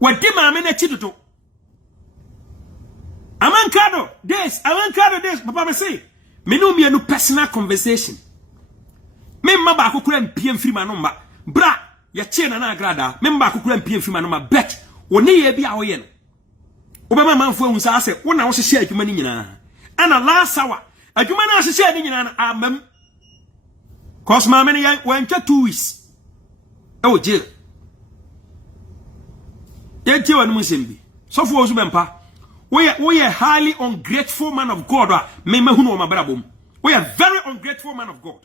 Wadi maame na chidodo. Amankado this, papa me say, me no me no personal conversation. Me mba akukura mpiem firi manomba. Bra, ya che na agrada. Me mba akukura mpiem firi manomba bet. Woni ye bia wo ye no. Obama manfo ehun sa ase, wo na wo hye adwuma ni nyina. Ana last hour, adwuma na hye ni nyina na amam. Cause maame ne yan wan twa 2 weeks. Oh jail. Ye tie wanu musembi. So for ozu bempa. We are highly ungrateful man of God. We are very ungrateful man of God.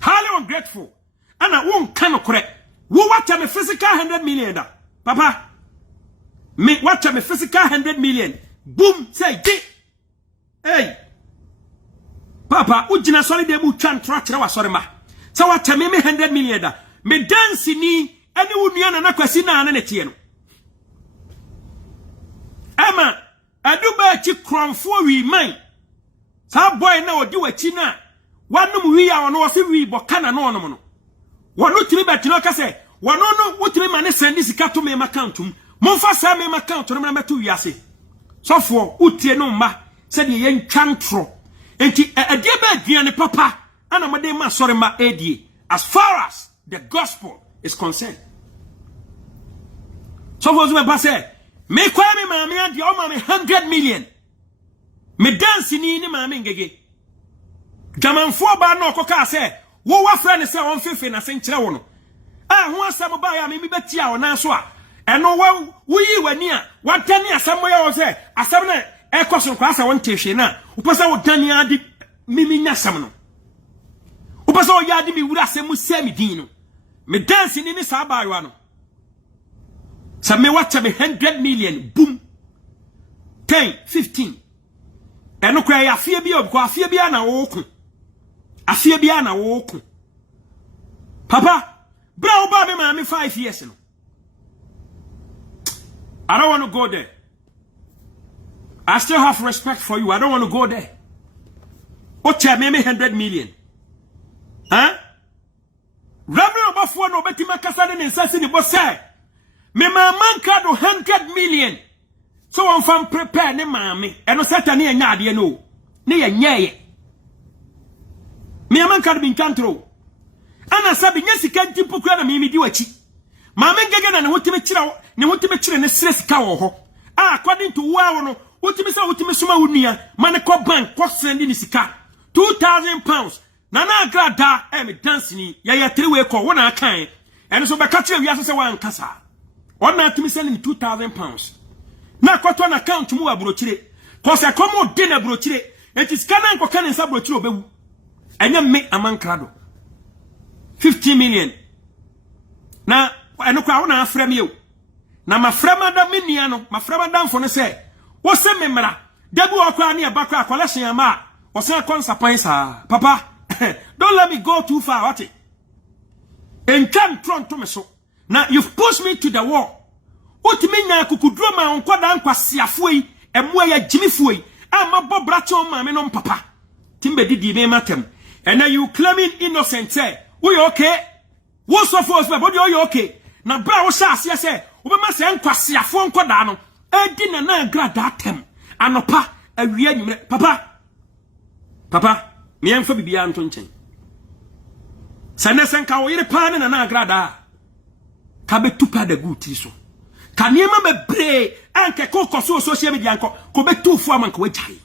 Highly ungrateful. And I won't cannot correct. Who watch me physical 100 million da? Papa. Me watch me physical 100 million. Boom. Say di. Hey. Papa, ujina sorry de mu chan trachra wa sorry ma. So watch me 100 million da. Me dance ni any union na kwasi na na netie no. Ama aduba chi kronfo wi man sa boy na odi wachi na wanum wi ya ono se wi boka na no no wono tiri betino ka se wono no wotiri mane send sika to me account momfa sa me account no meto wi ase sofo utie no mma se de ye ntwantro enti ade ba aduane papa ana mode ma sori ma edie as far as the gospel is concerned. So was me passe me kwa me maame ade o ma me 100 million. Me dance ni maame ngege. Jamanfo ba na okoka se wo wa fra ne se won fefe na se nkire wo no. Ah ho asam ba ya me beti a ona so a eno wo yi wani a watani asam ya wo se asam na e koso kwa asa won tehwe na upasa wo dani ade mimi nya asam no. Upasa wo ya ade mi wura asam se mi din no. Me dance ni sa ba yo no. Sa me watch me 100 million boom 10 15 eno kwa ya afie bia obko afie bia na wo ku afie bia na wo ku papa bra oba me ma me 5 years no. I don't want to go there. I still have respect for you. I don't want to go there. Ocha me 100 million. Huh? Reverend Obafo no betima kasa de nsase ni bosse. Me mama kado 100 million. So one fan prepare ne mama. Eno seta ne nya ade no. Ne ye nyeye. Me mama kado bin kantro. Ana sabi nya sika ntimpo kura na me di wachi. Mama ngege na ne hotime kire ne stress ka wo ho. According to wow no, hotime suma wunia, mane ko bank ko send ni sika. 2,000 pounds. Nana agrada me dance ni ya 3 way ko wona kan. Eno so be ka kire wiase se wan kasa. On na timi send 2,000 pounds. Na kwato na account mu abrochire. Cause akomo de na abrochire. Enti scanner nko kan nsa abrochire obewu. Enya me amankrado. 50 million. Na eno kwa wona afrem ye. Na mafrema da menia no, mafrema da mfo no se, wo se memra. Debu okwa na abakwa collection ama. Wo se konsapan sa. Papa, don't let me go too far, what it? Enchan tron to me so. Now you've pushed me to the wall. What mean na kukudro ma onkwada nkwa siafo yi emwa ya jimifo yi ama bobracho ma me no papa timbe didi me matem and now you claiming innocent say we okay wo so for us body you okay na bra wo sha ase say wo be ma se nkwa siafo nkwada no edi na na grada atem anopa awie nyimre papa me emfa bibia nto nchen sanesen ka wo yire pa na na grada ka betu pa da guti so kaniema mebre anke kokoso social media anko ko betu fu amanka wajai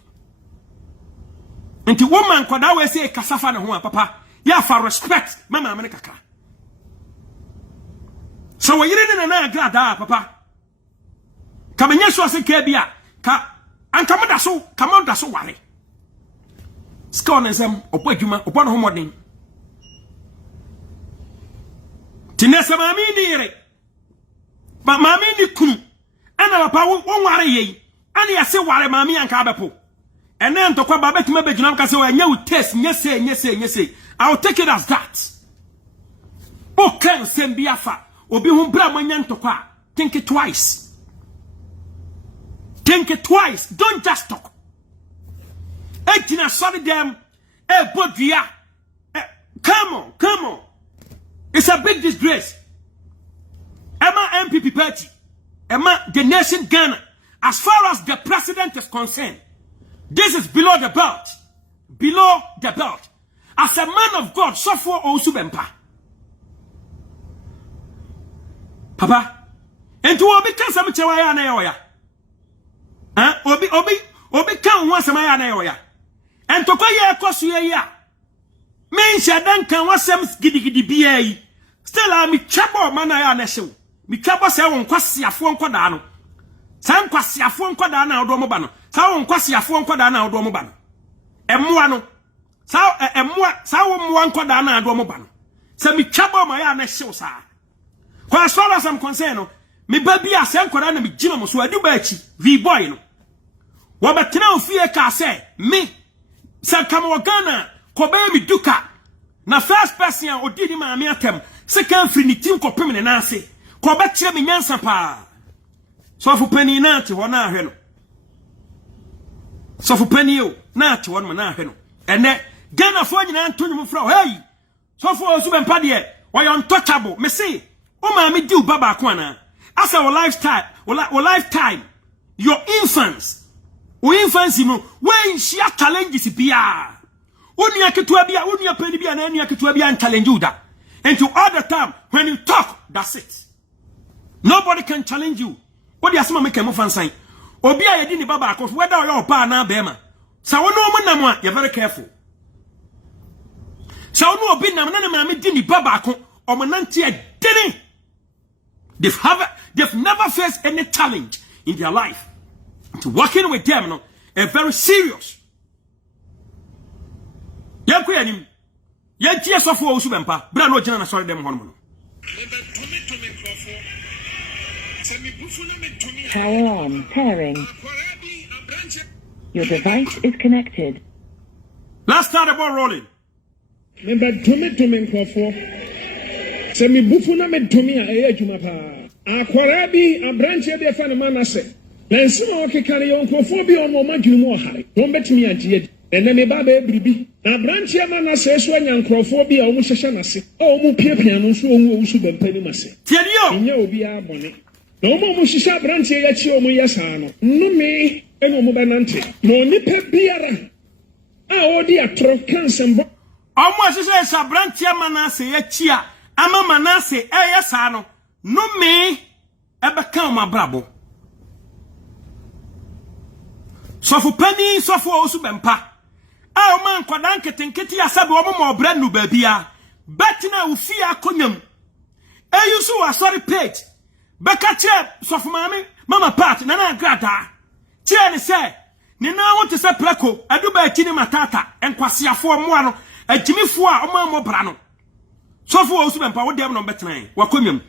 enti woman ko da we say kasafa ne ho papa ya fa respect mama amene kaka so we yire na agrada papa ka menye so ase ka bia ka anka moda so ware skon ensem opo adwuma opo no homoden tinesa mami ni yire mami ni kunu ana papa won ware yi ana ya se ware mami anka abepo ene ntokwa ba betima begina ka se wa nya test nyese I will take it as that. O kan sembiafa obi hu bra manya ntokwa think it twice, don't just talk. Etina sorry them bodua come on, it's a big disgrace. Emma MPP party. The nation Ghana. As far as the president is concerned, this is below the belt. Below the belt. As a man of God, suffer also bempa. Papa, and to obi kan some chewaya na yoya. Obi kan wan some ya na yoya. And to koye ekosu ya. Men shadan kan wasem gidi biye. Still am chabo man ya na hyew. Mi chabo se won kwasiafo nkoda no. San kwasiafo nkoda na odo mo ba no. Sa won kwasiafo nkoda na odo mo ba no. Emmoa no. Sa won mo nkoda na odo mo ba no. Se mi chabo ma ya na hyew sa. Kwa as far as I'm concerned, no, me baby ase nkoda na me gima mo so adu ba achi V-boy no. Wa betena ofie ka se me se kama Ghana ko be mi duka na first person a odi ni ma me atem second free ni team ko pem ne na ase ko be kire me nyansa pa so fu pani na te ho na ahwe no so fu pani o na te ho na ahwe no ene Ghana fo nyina antonyu fra hey so fu osu be mpa de why untouchable me say o ma me di baba ko ana as our lifetime your infants you know when she challenges bia uni aketua bia uni apeni bia na uni aketua bia challenge you that and to all the time when you talk that's it nobody can challenge you what you asema make em fansan obi a yedi ni baba ko whether you pa na be ma sa wono mo nam a you very careful sa wono obi nam na ma me di ni baba ko omonante edene they've never faced any challenge in their life. To working with them, no, a very serious. Yankuyanim, Yantia Sofo Subempa, Brano Jana, sorry, them hormone. Power on, pairing. Your device is connected. Let's start the ball rolling. Remember, Semi Bufuna Metomia, Ejumapa. Aquarabi, a branch of the Fanamanase. Nancy okay carry on phobia on Momaju high. Don't bet me at yet. And then a baby bribi. A branch of Manase, one young crophobia, almost a shanasi. Oh, Mupiano, so who should be penimase. Tell you, in your beer bonnet. No more Mushisha branch yet your Muyasano. No me, and no Mobanante. No nipe biara. Oh, dear, trocans and almost says a branch of Manase, a chia. Ama Manase, Sano. No me, ever come my brabo. So for penny, so for also bempa. Oh man, kwadanke tenketi asabe omo mo brand new baby a. Betina ufia konyam. You so a sorry page. Beka che so for mama part na na grada. Che ne say, ni na want to say plako, adu ba chini matata, enkwasiafo mo ano, agimifo a omo mo bra no. So for also bempa wo dem no betina wakonyam.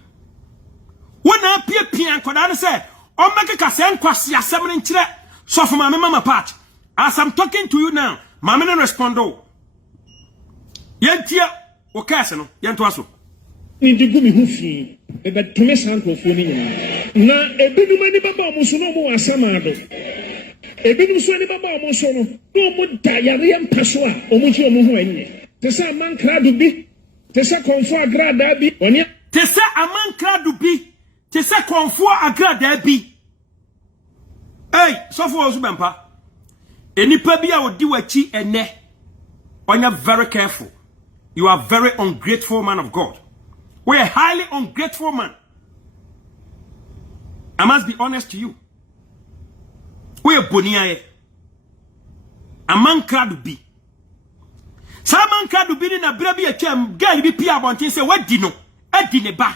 Wona pia kwadan say, o mekeka se enkwasiasem ne nkyere. So for mama part, as I'm talking to you now, mama no respondo. Yentia o kase no, yento aso. Ndi gumi hufi, ebe tume sanko foni nya. Na ebidu mani baba omuso no mo asama do. Ebidu so ni baba omuso no, no mo dayare mpaso a omuchi omu ho enne. Tesa amankra do bi, tesa konfo agrada bi, oni tesa amankra do bi, tesa konfo agrada bi. Hey, so for us, Bempa. Any pebia would do a chi and ne. You're very careful. You are very ungrateful man of God. We're a highly ungrateful man. I must be honest to you. We're bonia. A man crowd be. Some man crowd be in a baby a chem, girl be pia bontin say, what dino? A dineba.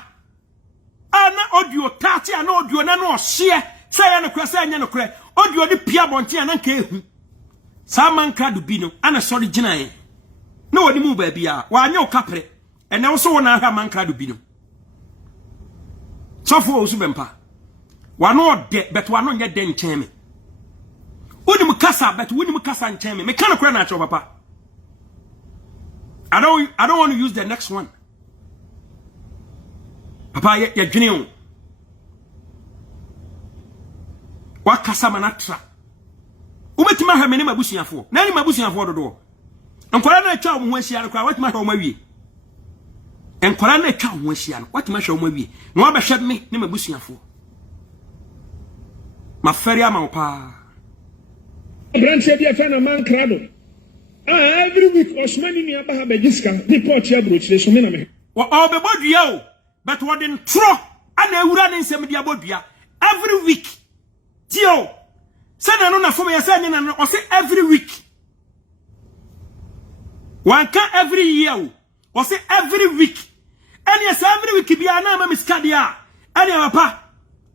Ana audio tati and audio no share. Say no kra say no kra odio de pia bonte an anka ehu sa man ka do bi no ana sorry gina no woni mu ba bia wa anya o kapre ene wo so wona ha man ka do bi no so for osu bempa wa no de bet wa no nya de nchen me woni mu kasa bet woni mu kasa nchen me kan kra na cho papa I don't want to use the next one papa ya dwene o wakasa manatra umetima ha meni mabusiafo na ni mabusiafo dodo nkwara na twa mo ho ahia nkwa watima ha o mawie enkwara na atwa ho ahia no what ma hwe mo wie na wa behwe me ne mabusuafo ma feri ama opa branche bi afa na man krado every week osmani ni aba ha begiska report ya brochire so me na me o be bodua o but what in tro ana ewura ne nsem dia bodua every week tio say na no na fo me say ni na o say every week one can every year o say every week and yes every week bia na ma miskadia and ya papa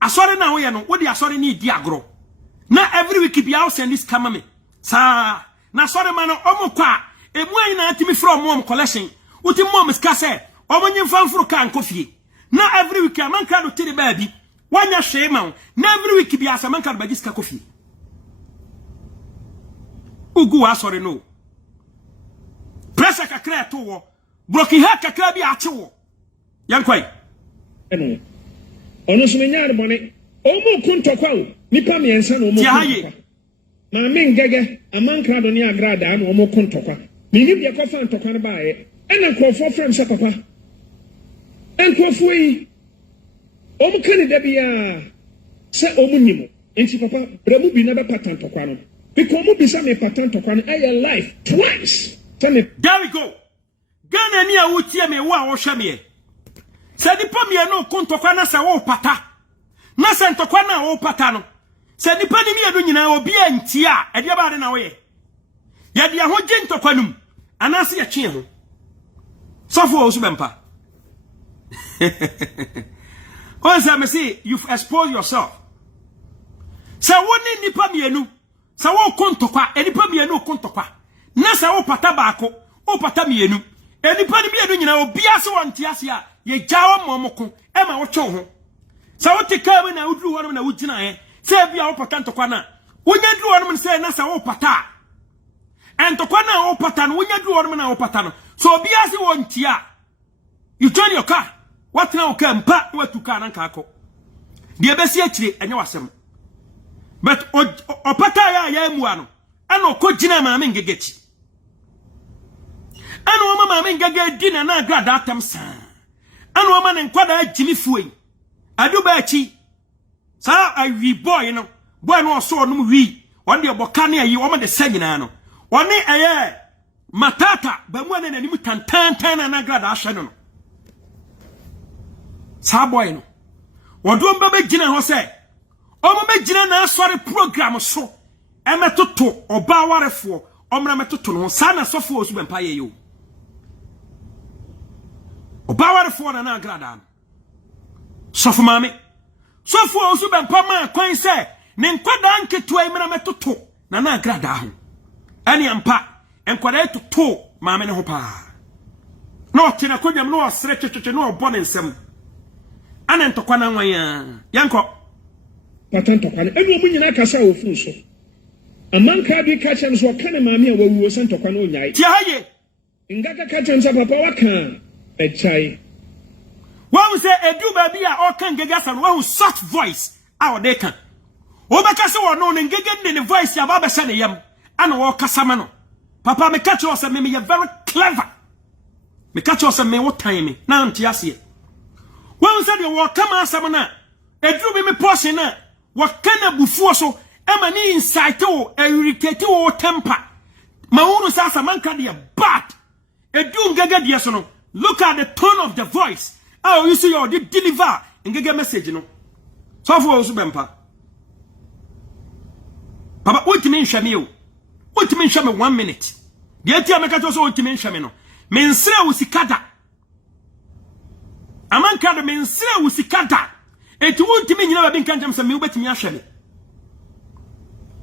asori na wo ye no wo di asori ni di agro na every week bia o send this kama me sa na sorry man omukwa emu ayi na atimi from mom collection uti mom miska say omonyi mfanfuru kan kofie na every week amanka do tiri baabi wanya hwema na every week bia asamanka do bagiska kofie ugu wa sorry no pressure kakra to wo broki ha kakra bi ache wo yankwai eno ono so nyaare bone omu kuntokwa wo nipa miensa na omu kuntokwa na mengege amanka do ni agrada na omu kuntokwa mini bia kofa ntokwa ne baaye ena krofo frem se papa enkrofo yi omu kani da bia se omu nyimo enti papa bremu bi na be patent ntokwa no because omu bi sa me patent ntokwa no aye life twice. There we go. Gana ni a wutie me wa wo hwe me. Se nipa me no kontokwa na se wo pata. Na se ntokwa na wo pata no. Se nipa ni me no nyina obi anti a e de ba de na wo ye. Ya de ho je ntokwa num. Anase ya twe ho. Sofo wo so bempa. Once me say you've exposed yourself. Se woni nipa me no. Se wo kontokwa, e nipa me no kontokwa. Na sa wo pata baako wo pata mienu enipa ni mienu nyina obi ase wonte ase a ye jawo momoko e ma wo twe ho sa wo tika me na udru ho na wugina se bia wo pata ntokwa na wonya dru ho se na sa wo pata entokwa na wo pata no wonya dru ho na wo pata no so obi ase wonte a you turn your car what na wo ka mpa watu car na nkako de besi akire enye wasem but opata ya emu ano ana okogina ma me ngegechi ana o mama me ngege di na na grada atam sa ana o ma ne nkwada agimi fuoi aduba achi sa awi boy no so no wi on de boka ne ayi o ma de sagina no oni eye matata ba mu na nanim tantan na grada ahwe no sa boy no wodo mba be gina ho se o ma be gina na asori program so emetoto oba warefo omra metoto no sa na sofo osu bempa ye yo oba warefo na agrada sofo mame sofo osu bempa ma kwan se ne nkwada nketo emra metoto na agrada ho ani ampa enkwada etoto mame ne ho pa na otina kodwam na osere twetwe na obo ne nsem ana ntokwa na nwan ya yanko patentokwa ne enu omunyina kasa ofu so amanka bi kachem so kana maami a wawuo sentokwa no nyai ti haye ngaka kachem sa papa waka echai wahu se edu ba bi a okan gegasa no wahu soft voice a ode kan obeka se wo no ngege ne voice ya baba se ne yam ana wo kasama no papa me catch you say me you very clever me catch you say me what time na anti ase wahu se de wo kama asama na edu bi me portion na wo kana bufuo so ema ni insight wo irritate wo temper maunu sasa manka de bad edu ngege de so no look at the tone of the voice how you see your deliver ngege message no so for wo so bempa papa ultimi nhwe me o ultimi nhwe me 1 minute de atia meka to so ultimi nhwe me no me nsre wo sikada amanka de me nsre wo sikada eti ultimi nyina ba bi nka ntam se me ubetimi ahwe me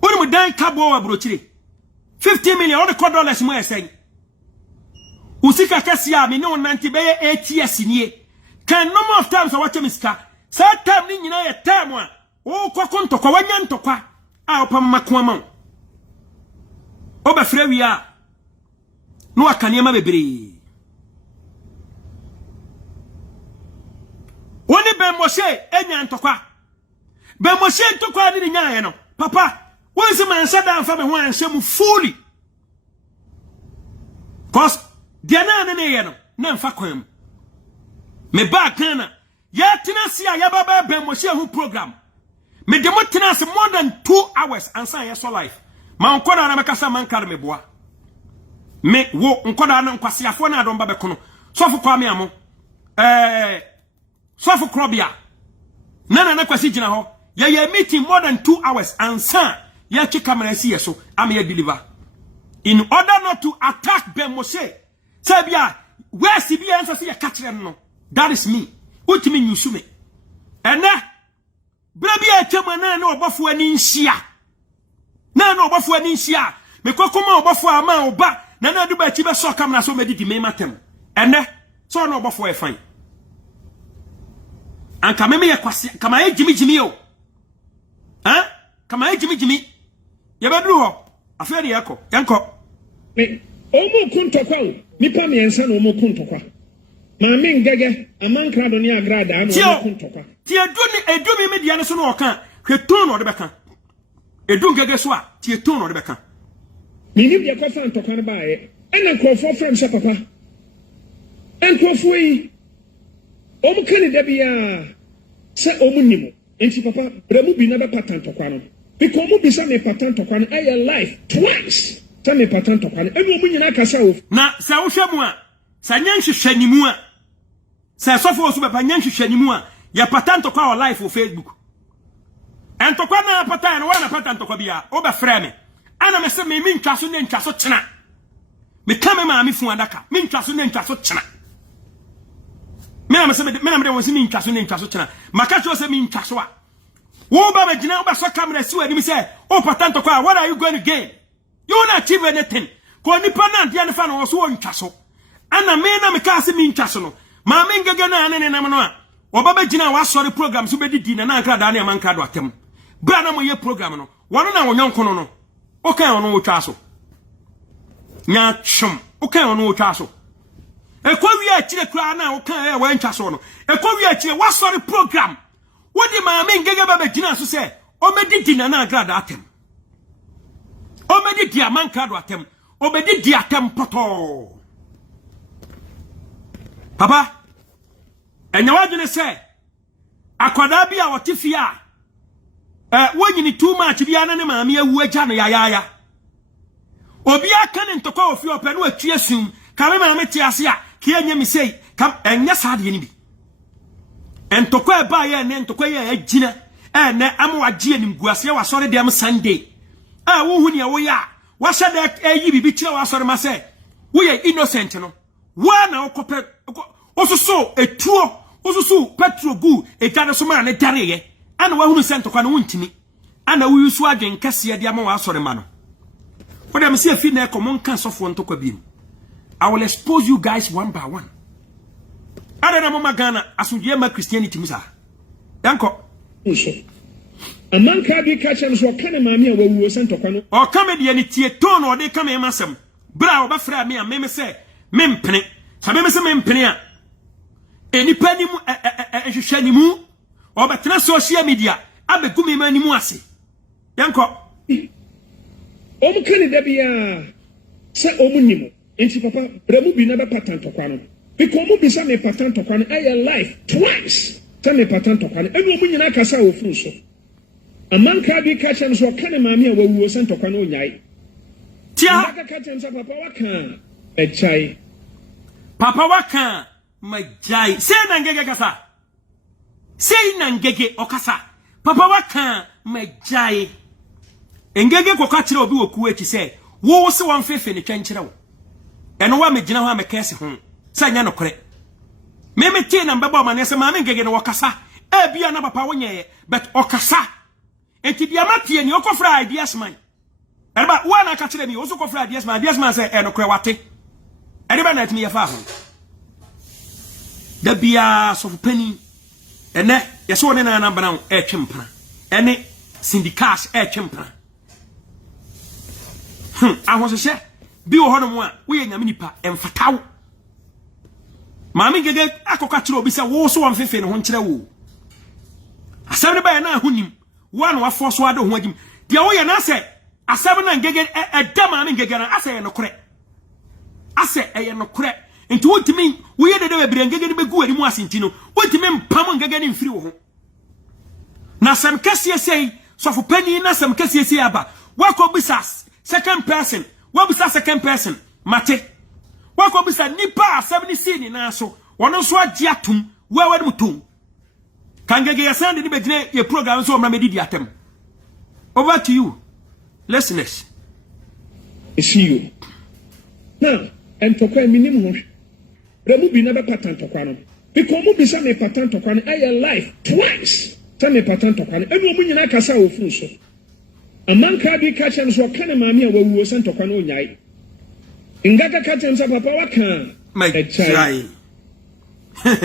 Oni mu dan kabo wa brochire 50 million on the dollars mo esen usika kasi ya me ne onanti be 8 years nie kan number of times what miska sa time ni nyina ye time a wo kwakon kwa wanya ntokwa a opam mako ama o ba frɛ wi a no akane ma bebre woni ben moshe enya ntokwa ben moshe ntokwa di nya ye no papa once man said that for me one shame fully cause dia na ne ye no na mfa kwam me ba Ghana ya tenasi a ya baba ben mo share hu program me de mo tenasi more than 2 hours ansa ya so life ma nkoda na mekasa man kar me boa me wo nkoda na nkwasiafo na adon ba be kono sofu kwa me amo sofu krobia na kwasi gina ho ya meeting more than 2 hours ansa ya chi camera si yeso am ya deliver in order not to attack Ben Moshe sabia where si answer si ya catch them no that is me ultimate nyusume ene brabia chema na obofo ani nhia na obofo ani nhia me kokoma obofo ama oba na duba chi be so camera so medidi me matem ene so na obofo e fine anka me kwasi kama e jimi o kama e jimi ye bedru ho afere yako yanko me omo kuntokwa nipa me ensa na omo kuntokwa ma me ngege amankra do ni agrada na omo kuntokwa ti edumi media ne so no oka hweton no de beka edu ngege so a ti eton no de beka mini bia kwa fa ntokwa ne baaye ena nkofo frem se papa enkofo yi omo kani da bia se omo nimo enti papa bremu bi na be patantokwa no because omo bi se me patantokwa no aye life twice se me patantokwa no enu omo nyina kasa wo na se wo hwemu a sa nyanhwehwanimu a se sofo osu be pa nyanhwehwanimu a ya patantokwa o life o Facebook entokwa na patan no wana patantokwa bia o be frɛ me ana me se me ntwaso ne ntwaso kyena me kame ma me fu adaka me ntwaso ne ntwaso kyena me na me de wonsi me ntwaso ne ntwaso kyena maka cho se me ntwaso a wo ba magina wo ba so camera si wani mi se o patantokwa what are you going to gain you won't achieve anything ko nipa na dia ne fa no so ntwaso ana me na me ka se me ntwaso no ma me ngege na ane ne nam no a obaba gina wa sorry program so be didi na nkra da na man kra do atem bra na mo ye program no wono na wonyon no o kan ono wo twa so nya chum o kan ono wo twa so e ko wi a kire kra na o kan e wa ntwa so no e ko wi a kire wa sorry program wodi ma me ngege baba gina so se o me didi na nkra da atem o me didi a man kra do atem o be didi atem poto papa enya wadwene se akwada bia wotifia wonyini too much bia na ne maame awu agya no yayaya obi aka ne ntokwa ofi ope no atue sum kame maame te ase a ke enya mi sei kam enya saade ni bi entokwa ba ye ne ntokwa ye agina ne amwagye anim guase wa sore dem Sunday wo hu ne wo ya wa hye da ayi bibi kire wa sore ma se wo ye innocent no wa na okope osusu etuo osusu petro gu egade so ma ne dareye ana wa hunu sento kwa no wuntimi ana wo yusu adwen kase de ama wa asore ma no wo dem se afi na ekomo nka sofo ntokwa bi mu I will expose you guys one by one ada na mama Ghana asundie ma Christianity musa yanko amanka bi ka chem so kana maami a wawu sento kwa no o kame de ni tie ton o de kame masem bra wo ba fra me a me se mempene sabe me se mempene a enipa ni mu ehwehwa ni mu obetena social media abegumi mani mu ase yanko omu kani da bia se omu nimo enti papa bremu bi na be patantokwa no because omu bi se me patantokwa no aye life twice se me patantokwa no enu omu nyina kasa wo furu so amanka bi ka chen so kana maami a wawu sentokwa no nyai tia ka chen so papa waka echai papa waka majai say na ngege kasa say na ngege okasa papa waka majai engege koka kire obi woku echi say wo se wan fefe ne twankire wo eno wa megina ho amekese ho say nya nokore meme tie na mbaba ma ne se ma me ngege ne wakasa e bia na papa wonyeye but okasa enti bia matie ni okofra ideas man erba wa na ka kire mi wo so kofra ideas man say e nokore wate erba na timi ye fa ho da bia so penny ene yeso ne na namba na e twempra ene syndicates e twempra ahosese bi wo hono mu a wo ye nyame nipa emfatawo maami gege akoka kire obi se wo so wonfefe ne ho nkire wo asem ne ba na ahonim wo na wa force wa de ho agim dia wo ye na se asem na gege edda maami gege na ase ye no kore ase ye no kore Into what mean we had a bring again be good in Washington. What you mean Pamon getting free? Now some Cassia say, so for penny na some Cassia say about what could be second person. What was that second person? Mate. What could be said Nipa 70 city now so one also Jatum, where would Mutum? Can get your son in the your program so Ramediatem. Over to you, listeners. See you now, and to quite minimum. There be never patent to Quano. Because you be some patent to Quano, I life twice. Some patent to Quano. Every woman in Akasa will fool so. A man can't be catching so can a mammy where we were sent to Quano night. In Gata catching up a power can. My child.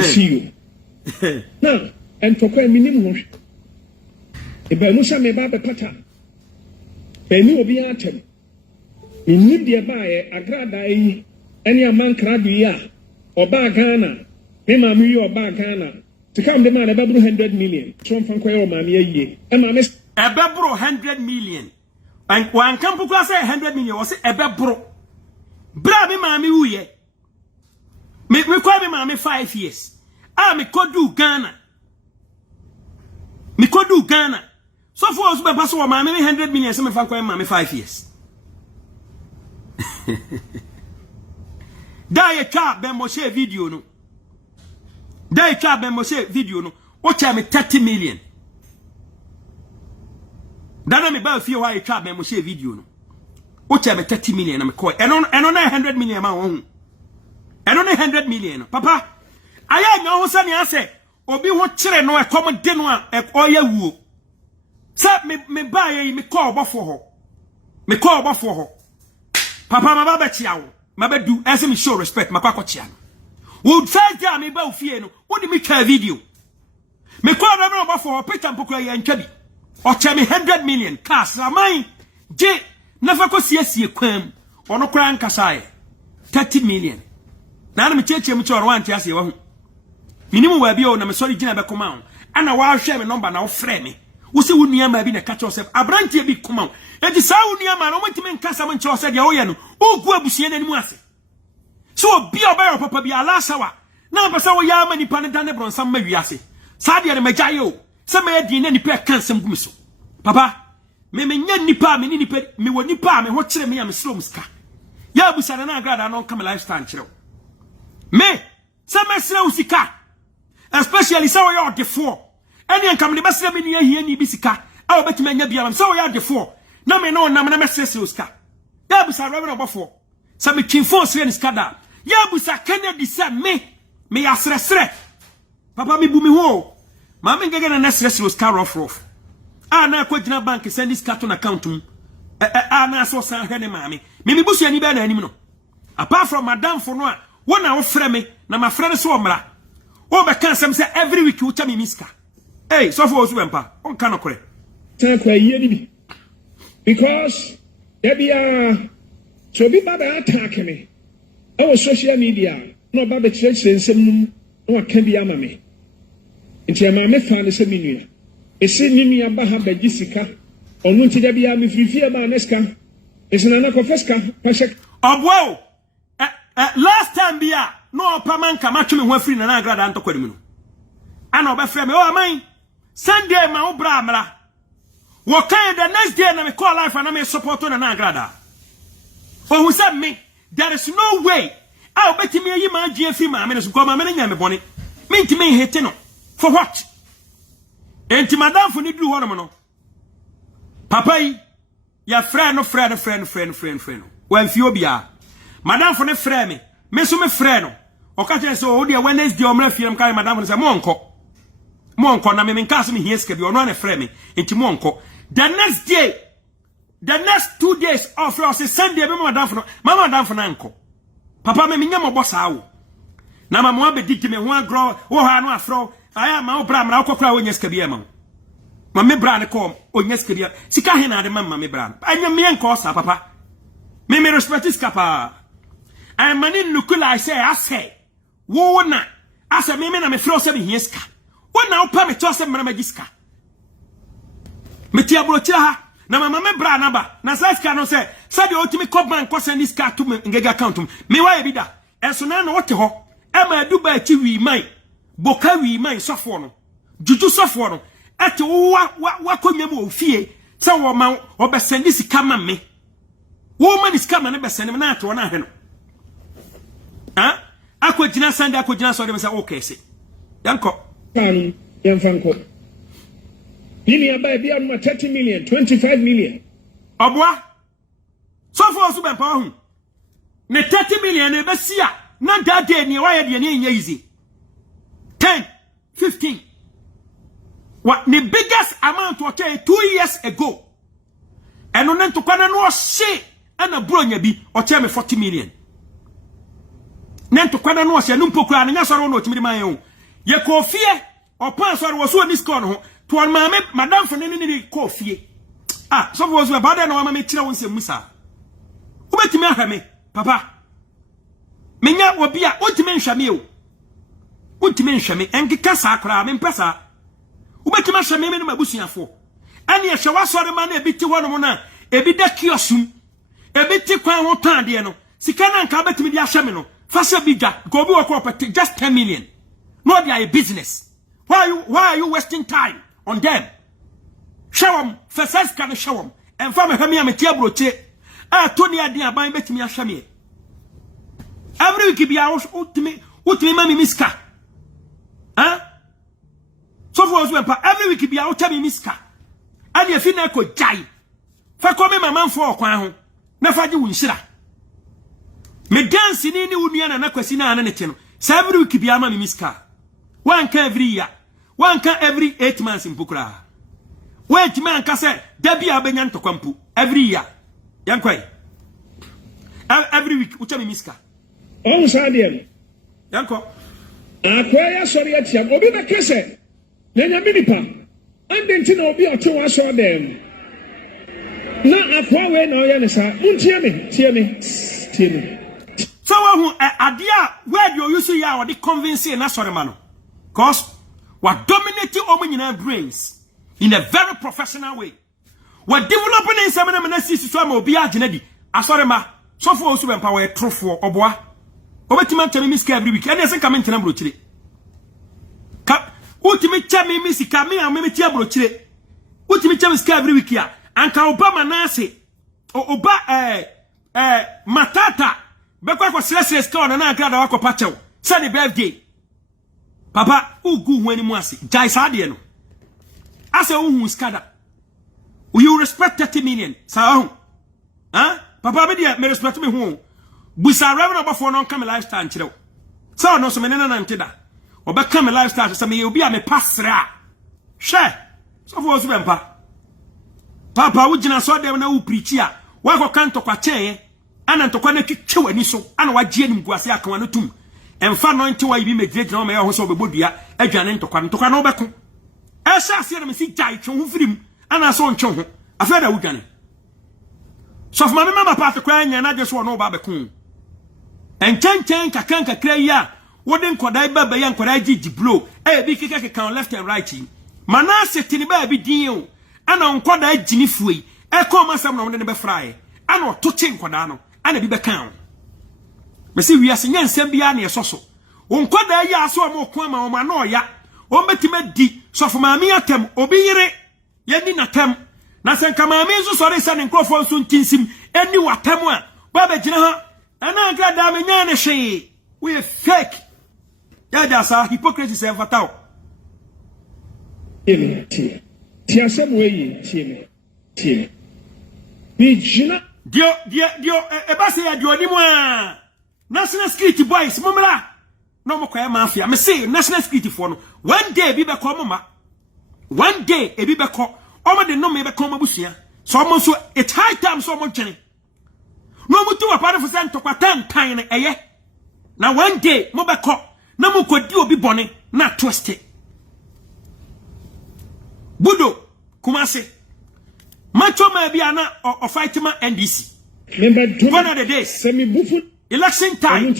See you now, and to quite minimum. If I Musa me Baba Pata, Penny will be at him. In India by a grada any man cradia or Bagana, Mimami or Bagana, to come the man about 100 million. Some from Quail Mammy, and I miss a bebro 100 million. And one campo class 100 million was a bebro. Brabi Mammy Uye. Me require me mammy 5 years. Me could do Ghana. Me could do Ghana. So for us, be pass over mammy 100 million. So me fan mammy 5 years. Da ye twa ben mo share video no. Da ye twa ben mo share video no. O cha me 30 million. Da na me ba fie wa ye twa ben mo share video no. O cha me 30 million na me call. Eno na 100 million ma won. Eno na 100 million. Papa, aya nya ho se ne ase obi ho kire no e kom de no a oya wuo. Sa me ba ye me call obofo ho. Me call obofo ho. Papa ma ba chia wo. Ma ba do as me show respect ma kwa chia. Wo say ja me ba ofie no. Wo di me twa video. Me call na no obofo ho Peter Mpokura ye ntwa bi. O che me 100 million cash raman je na fa ko siesie kwam. Ono kra nkasa ye 30 million. Na me cheche mu choro wan tiase wa hu. Minimu wa bi o na me sorry gina be koma on. Ana wa hwe me number na wo frɛ me. Wo se wo nuama bi na ka Joseph abrantie bi koma on. Enti sa wo nuama no motime nkasa mo nche o se de wo ye no. Ogu abusie na nimu ase. So obi oba papa bi alasa wa. Na pesa wo ya ma nipa ne dane bronsam ma wiase. Sa de ne magyaye o. Se ma yedi na nipa kansam gumi so. Papa, me nya nipa me ni nipa me wo nipa me ho kire me ya me slom ska. Ya abusana na agrada no come lifestyle kire. Me, some mesre usika, especially so we are the four. Any and come the best me near here ni bisika. I will bet me nya bia so we are the four. No me no na mesre usika. Ya busa reverend obofo. Some me kin phone sre ni skada. Ya busa Kennedy say me ya sre. Papa me bu me ho. Ma me ngege na nesre usika rough. Na kwagina bank send this carton account mu. Na so san hwe ne maame. Me busu ani be na anim no. Apart from madam for no one hour frame na my friend so mra. O be kan sem say every week you tell me miska. Hey, so for osu empa. On kan okore. Tan kwa ye ni bi. Because there be so be baba attack me. Our social media no baba church nsem no aka bi ama me. Nti ama me fa ne se minua. Ese nini aba ha ba gisika. Onu nti da bia me frifie ba neska. Ese na kofeska pashek. Obwo. Last time bia no paman ka matwe me ho afiri na agrada antokwa mu no. Ana obefre me o aman Sunday ma wo bra amra. Wo kan the next day na me call life and me support na agrada. For who said me there is no way. I bet me yi ma gie fi ma me so ko ma me nya me bone. Me nti me hete no. For what? Enti madam for ni duru ho no. Papa yi ya friend. Wan fi obia. Madam for ne frɛ me so me frɛ no o ka tell so o de Wednesday o mra fie am kai madam say mo nko na me nka so me hie ska bi ono na frɛ me enti mo nko the next 2 days of your Sunday be madam for na nko papa me nya mo bossa wo na ma mo abedi me ho agro wo ha no afro aya ma wo bra mra kokora wo nya ska bi e ma me bra ne ko o nya ska bi sika he na de ma me bra anya me nko sa papa me respect is kapa. I mani nukula I say wo na asa me na me fro se be hieska wo na opa me to se mra magiska me ti abrochira ha na mama me bra na ba na size ka no se de otimi ko bank ko send this card to me ngega account me why bi da enso na wote ho e ma duba chi wi man boka wi man sofo no juju sofo no ate wa konwa mu ofie se wo ma obesende sika ma me wo ma ni sika ma ne besende na ate wona he no akojina sande akojina so dem say okay se yanko kan yemfanko bini aba bia no 30 million 25 million obwa so for so ben pa hu ne 30 million e be sia na that day ni why de ni easy 10 15 what the biggest amount okay 2 years ago and on to kwana no she and a bronya bi o me 40 million nento kwana no she no mpokura nya soro no otimi man ye ye kofie opan soro wo so ni score no to on ma madam for ni kofie so was about that no ma me kire won se musa ubetimi ahame papa menya obi a otimi nhwame o otimi nhwame enkeka sa akra me mpesa ubetimi ahwame me no mabusuafo ane ye hwe wasore ma na ebiti hono na ebi da kiosum ebiti kwan ho tan de no sika na nka betimi di ahwame no fasa bigger go be work just 10 million no they are a business why are you wasting time on them show them first can show them and fam hwame ametia broche to ne ade aban betimi ahwame every week be out utimi mami miska so for us every week be out tami miska and if you na ko jai fa ko me mama fo kwan ho na fa ji wunhira me dance ni unua na kwasi na ne te no every week be ama me miska one can every year one can every 8 months in pukura wait man ka say da bia benya ntokwampu every year yankwai every week utami miska on sadie yanko akwaya sori atia obi na kese na nya minipa ande nti na obi oto wa so dem na akwa we na oya ne sa muntie me tie me so who adia where you use ya or the convince na sori ma no cause what dominating omunyina brains in a very professional way what developing in some na sisi so ma obi agena di asori ma so for osu bempa we trofo oboa obetima tell me miska every week and say come ntina brochire ka utimi chame misika me am me tia brochire utimi chame miska every week ya anka obama na ase oba matata bekwa kwa stress ka ona na agrada wako pachew say the birthday papa ugu hu ani mu ase jai sade no ase uhu skada you respect 30 million sa papa be dia me respect me hu busa reverend obafo no come lifestyle nkirew so no so me na ntida obeka me lifestyle so me obi a me pasra hwe so for osu bempa papa ugina so dem na u preach a wa ko kanto kwa cheye ana ntokwa na twitwe wani so ana wagie ni mguase akan no tum emfa no nti wa ibi megre na o me ho so obebodua adwane ntokwa na obeko ehya ase na me si jai twe ho firim ana so ntwe ho afa da udwane so for mama papa kwa nya na je so no ba bekun enchen kakanka kraya wodin kodai baba ya nkoda jiblo bi kika kan left and right manase tini ba bi din o ana nkoda jini fuei ko masam no ne be fry ana otoche nkoda no ana bi be kan mesi wiase nya nsem bia na yesoso nkoda ya aso mo ko ama o ma na oya o betima di sofo maami atem obi yire yedi na tem na senka maami nso sore sa ne nkrofo nso ntinsim eni watem a baba gina ha ana agrada me nya ne hwe we fake ya jasa hypocrisy se fatao tia some way tie me jina dio e ba se ya dio ni mo a national security boys momra no mo kwa mafia me say national security for no one day bi be ko mama one day e bi be ko o mo de no me be ko mabusua so mo so it high time so mo twene no mutu wa pare fusa ntokwa tan na eye na one day mo be ko na mo kodi obi bone na twist budo kumase macho ma bia na o fight ma NDC member one of the days semi bufu election time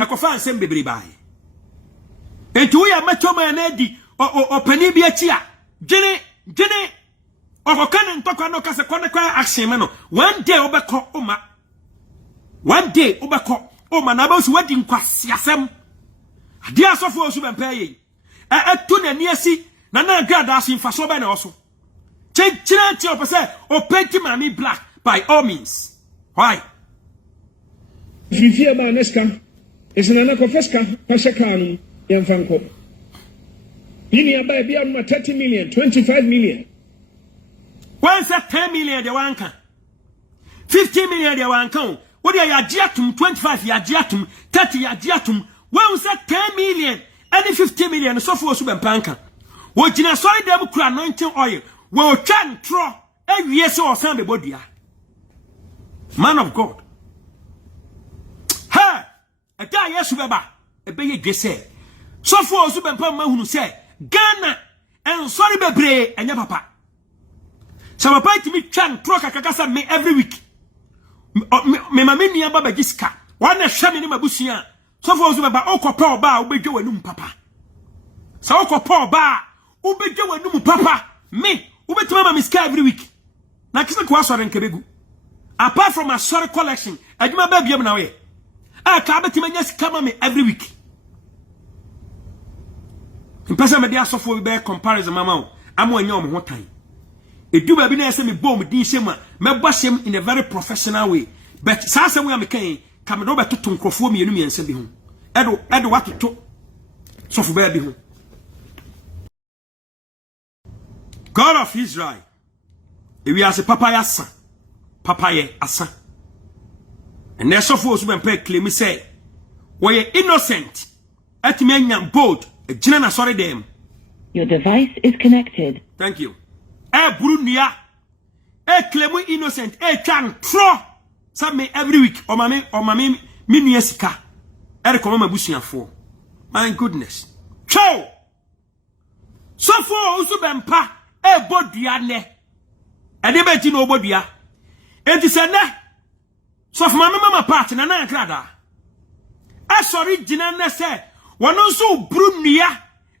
akofa ansem bebre bai entu ya macho ma na di o pani bia chi a gene okokan ntokwa no kase kone kwa action me no one day obeko uma one day obeko o manaba so wadi nkwasiasem ade asofo osu bempa yi etu na niasi na na grada asin faso ba na oso chira ti opese o paint mami black by all means. Why? Vivia ba neska isina ko feska pashekanu yemfanko yini aba bia no 30 million 25 million one say 10 million de wanka 15 million de wanka what ya giatum 25 ya giatum 30 ya giatum one say 10 million and 50 million so for so bempanka wo gina sorry dem kura anointing oil wo twan tro ewie se o san be bodua man of God ha eka yesu beba ebe ye gese so for so bempa mahunu se Ghana and sorry bebre enya papa so papa ti mi twan tro kakakasa me every week me mama ni aba bagiska wana hwe me ni mabusia so for so beba okopa oba obedwe wanum papa so okopa oba obedwe wanum papa me obetima ma miska every week na kisa kwa sore nkebegu apart from a sorry collection adwuma ba biam na we ka betima nya sika ma me every week mpesa me dia sofo be comparison mama o amo anya o mo hotan edu ba bi na ese me bom din shema me boshem in a very professional way but sasa we am kan kam do betoto nkrofo mienu miense bi ho edo watoto sofo ba bi ho. God of Israel we as a papaya san papaya asa and na sofo osu ben pe claim say we innocent atime anya bold. Your device is connected. Thank you. Brunia. Claim innocent. Can throw some every week. Or mammy, miniesika. Come my bushing for. My goodness. Chow. So for also bempa. Bodiane. And they bet you nobody. It is a ne. So for my mama part in an ankrada. Sorry, Jinana said. Wano so brunia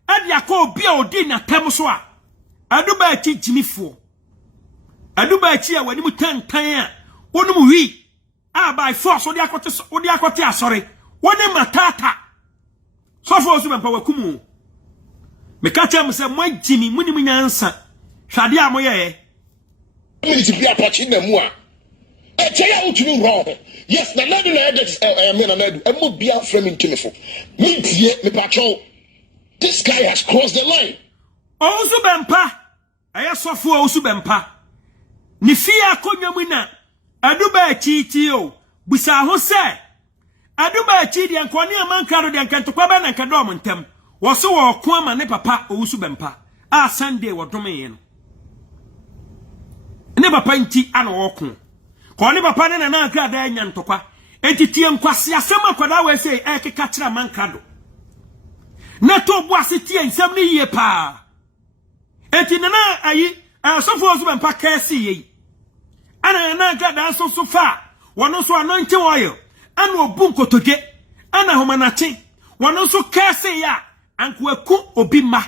ade akọ bia odi na tem so a aduba achi jimifo aduba achi a wani mu tantan a wonum wi a by force odi akote asori woni matata so for so mpa wakumu me ka cha mse mo jimi muni mu nyansa hwade a mo ye minute bia pachi na mu a cheya utumi wrong. Yes, na nadu na that me na nadu. Emo bia frame intimifo. Me die me pacho. This guy has crossed the line. Osu bempa. Aya sofo osu bempa. Ni fia akonwa mu na aduba achi o. Busa ho se aduba achi de ankwane amankaro de ankantokwa ba na nkado mo ntem. Wo so wo ko ama ne papa osu bempa. A Sunday wo dome ye no. Ne papa nti ana wo ko. Koni papa ne na akra da nya ntokwa entitie nkwase asem akwada we say ekeka kira mankado na to bo asetie nsem ne yie pa enti na ayi asofo osu bempa kasi yi ana na akra da so fa wono so anointing oil ana obu nkotoge ana homanachi wono so kasi ya ankwaku obi ma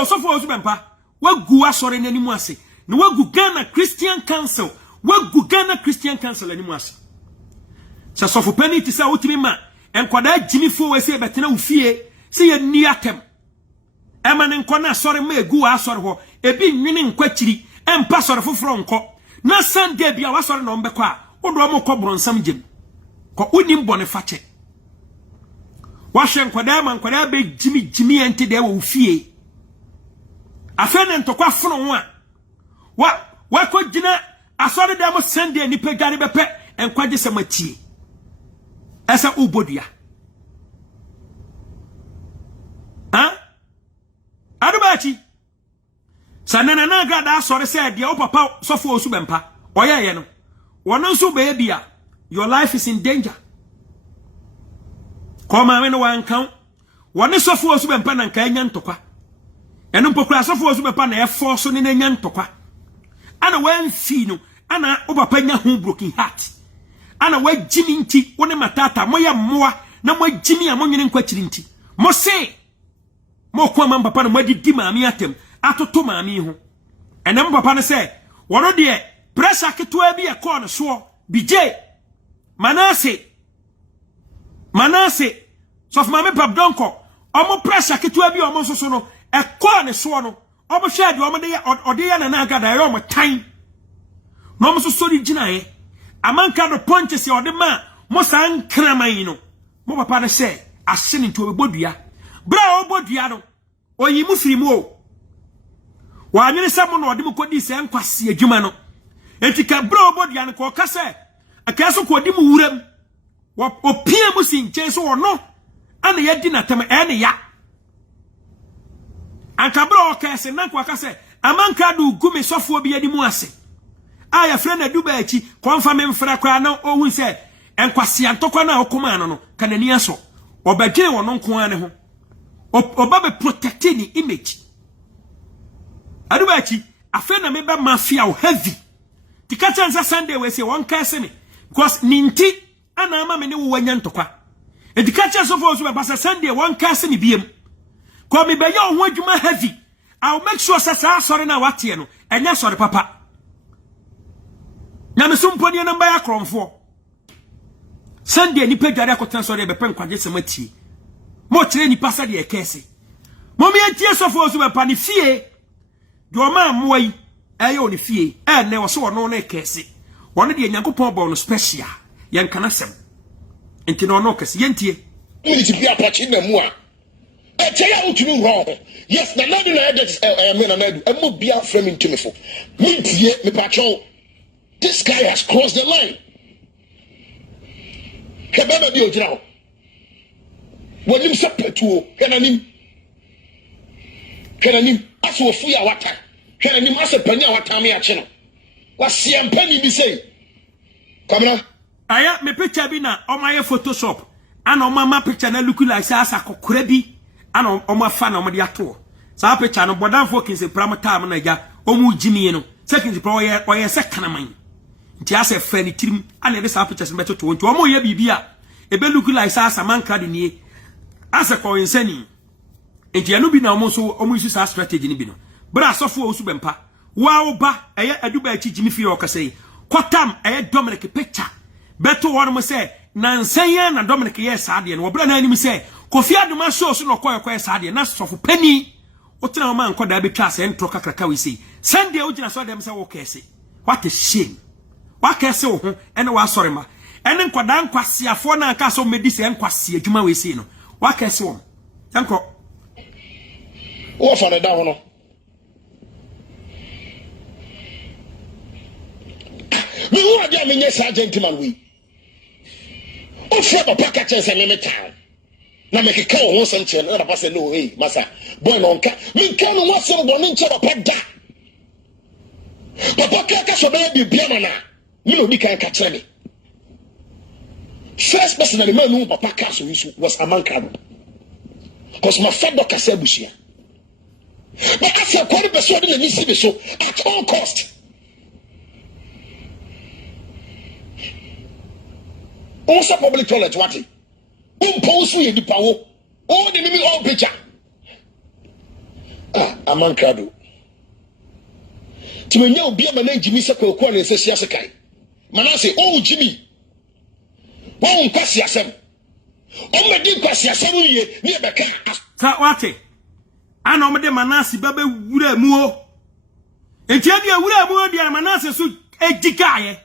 osofo osu bempa wagu asore nanimu ase no wagu Ghana Christian Council animu ase sa sofo pani ti sa otimi ma enkwada jimifo we se betena ufie se ye ni atem ema ne nkona asore ma egu asore ho ebi nwene nkwachiri empa sore foforo nko na Sunday bia wasore no mbekọ a odo mo kọ bronsam jem ko unim bone fache wahwe nkwada ma nkwada be jimi ente de wo ufie afene ntokwa fono ho a wa ko gina asore dem Sunday ni pegare bepe enkwaje samatie esa ubodua adubachi sanana na gada asore se dia o papa sofo osu bempa oyeye no wono nso baby a your life is in danger koma me no wankan woni sofo osu bempa na nka nya ntokwa eno mpokura sofo osu bempa na efo so ne nya ntokwa ana wanfi no ana o papa nya ho broken heart ana wajimi nti woni matata moya mmoa na mwajimi a monwene nkwachiri nti mo se mo kwa mamba papa na mwadidi maami atem atoto maami ho ene papa ne se wono de pressure ketua bi e call no so BJ Manase so for mame pap donko omo pressure ketua bi omo so no e kwa ne so no omo hwe ade omo de ode ya na na gada omo tan no omo so di ginae amanka do punches ya ode ma mo san kraman no mo papa na se ahye ne nto obodua bra obodua no oyi mu firi mu o wa anwene se mo no ode mu kodi se nkwase adwuma no etika bra obodua no ko ka se aka so kodi mu wuram opie mu sinche so ono ana yedi na tem ene ya anka bra o ka se nanko aka se amanka do gumi sofo bi yedi mu ase aya frɛ na duba achi konfa me mfra kwa na ohun se enkwase antokwa na okoma no kanani aso obadwene wono nko ane ho oba be protecting the image aduba achi afa na me ba mafia o heavy tikacha nsa Sunday we say won ka se me because ninti ana ama me ne wo wanya ntokwa edikacha so for so be say Sunday won ka se me biem ko me be ya ho adwuma heavy I'll make sure say sorry na watie no enya sorry papa na me sumponi na mba ya kromfo Sunday ni pejare akotan sorry be pen kwaje semati mo kire ni pasa de ekese mo me atie so for so be pa ni fie do ma moyi ayo ni fie ne wo so no na ekese wonu de Nyankopon bo no special yen kana sem enti no no kese yentie minute bi apachi na mu a echeya utumi wrong yes na nadu na edit me na nadu emo bia frame ntumi fo mintie me pacho this guy has crossed the line hebeba bi ojira ho wonim se petuo kenanim aso ofu ya wata kenanim aso pani a wata me ache no wasiem pani bi sei kamera aya me picture bi na omaye photoshop ana omama picture na look like say asa kokora bi ana omafa na omde ato sa picture no bodan focus pram time na ja omu jimi no second pro oye second man nti asa fa ni tirim ana de sa pictures beto to nti omo ye bibia ebe look like say asa man card ni asa ko insani nti anu bi na omo so omo use sa strategy ni bi no bra sofo osu bempa wa oba eye aduba achi jimi fi okasei kwatam eye Dominic picture beto won mo say nansanya na Dominic yes ade no obra na anim say Kofi Adoma show so no koye sade na sofo pani otena o man koda be twa se ntro kakraka we say Sunday ugina so dem say wo kese what a shame wa kese wo ho ene wa sori ma ene nkoda nkwasiafo na aka so medi se nkwase adwuma we say no wa kese wo yanko wo fa da ho no mi wo ade amenye sergeant man we o fo papa ka chense ne metal na make ka ho senche na papa say no hey masa boy no nka mi ka no wase bo ne nche papa da papa ka so be bibia na ni no di kan ka chere me first person na man no papa ka so was Amanka because my father ka say bushia but as a quality person dey ni see be so at all cost also public toilet what post we the power all the name all picture Amanka do timenya obi ama na Jimmy se ko na se sia se kai manase o Jimmy won kwasi asem o medi kwasi asem ye ni be ka sa wate ana o mede manase baba wura mu o enti ade wura mu de manase so ejikaye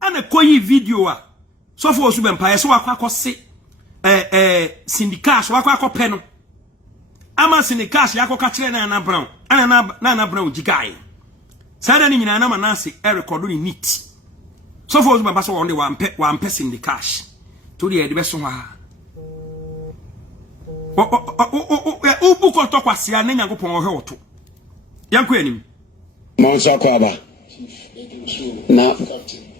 ana koyi video a so for osu bempa ye so akwa syndicates wakwa peno ama syndicates yakoka kire na na brown ana na brown jigai sada ni nyina na manase e record ni neat so for baba so won de wampe syndicates to de be so ha o buko to kwase na Nyankopon ohwe oto yanko anim monsa ko aba na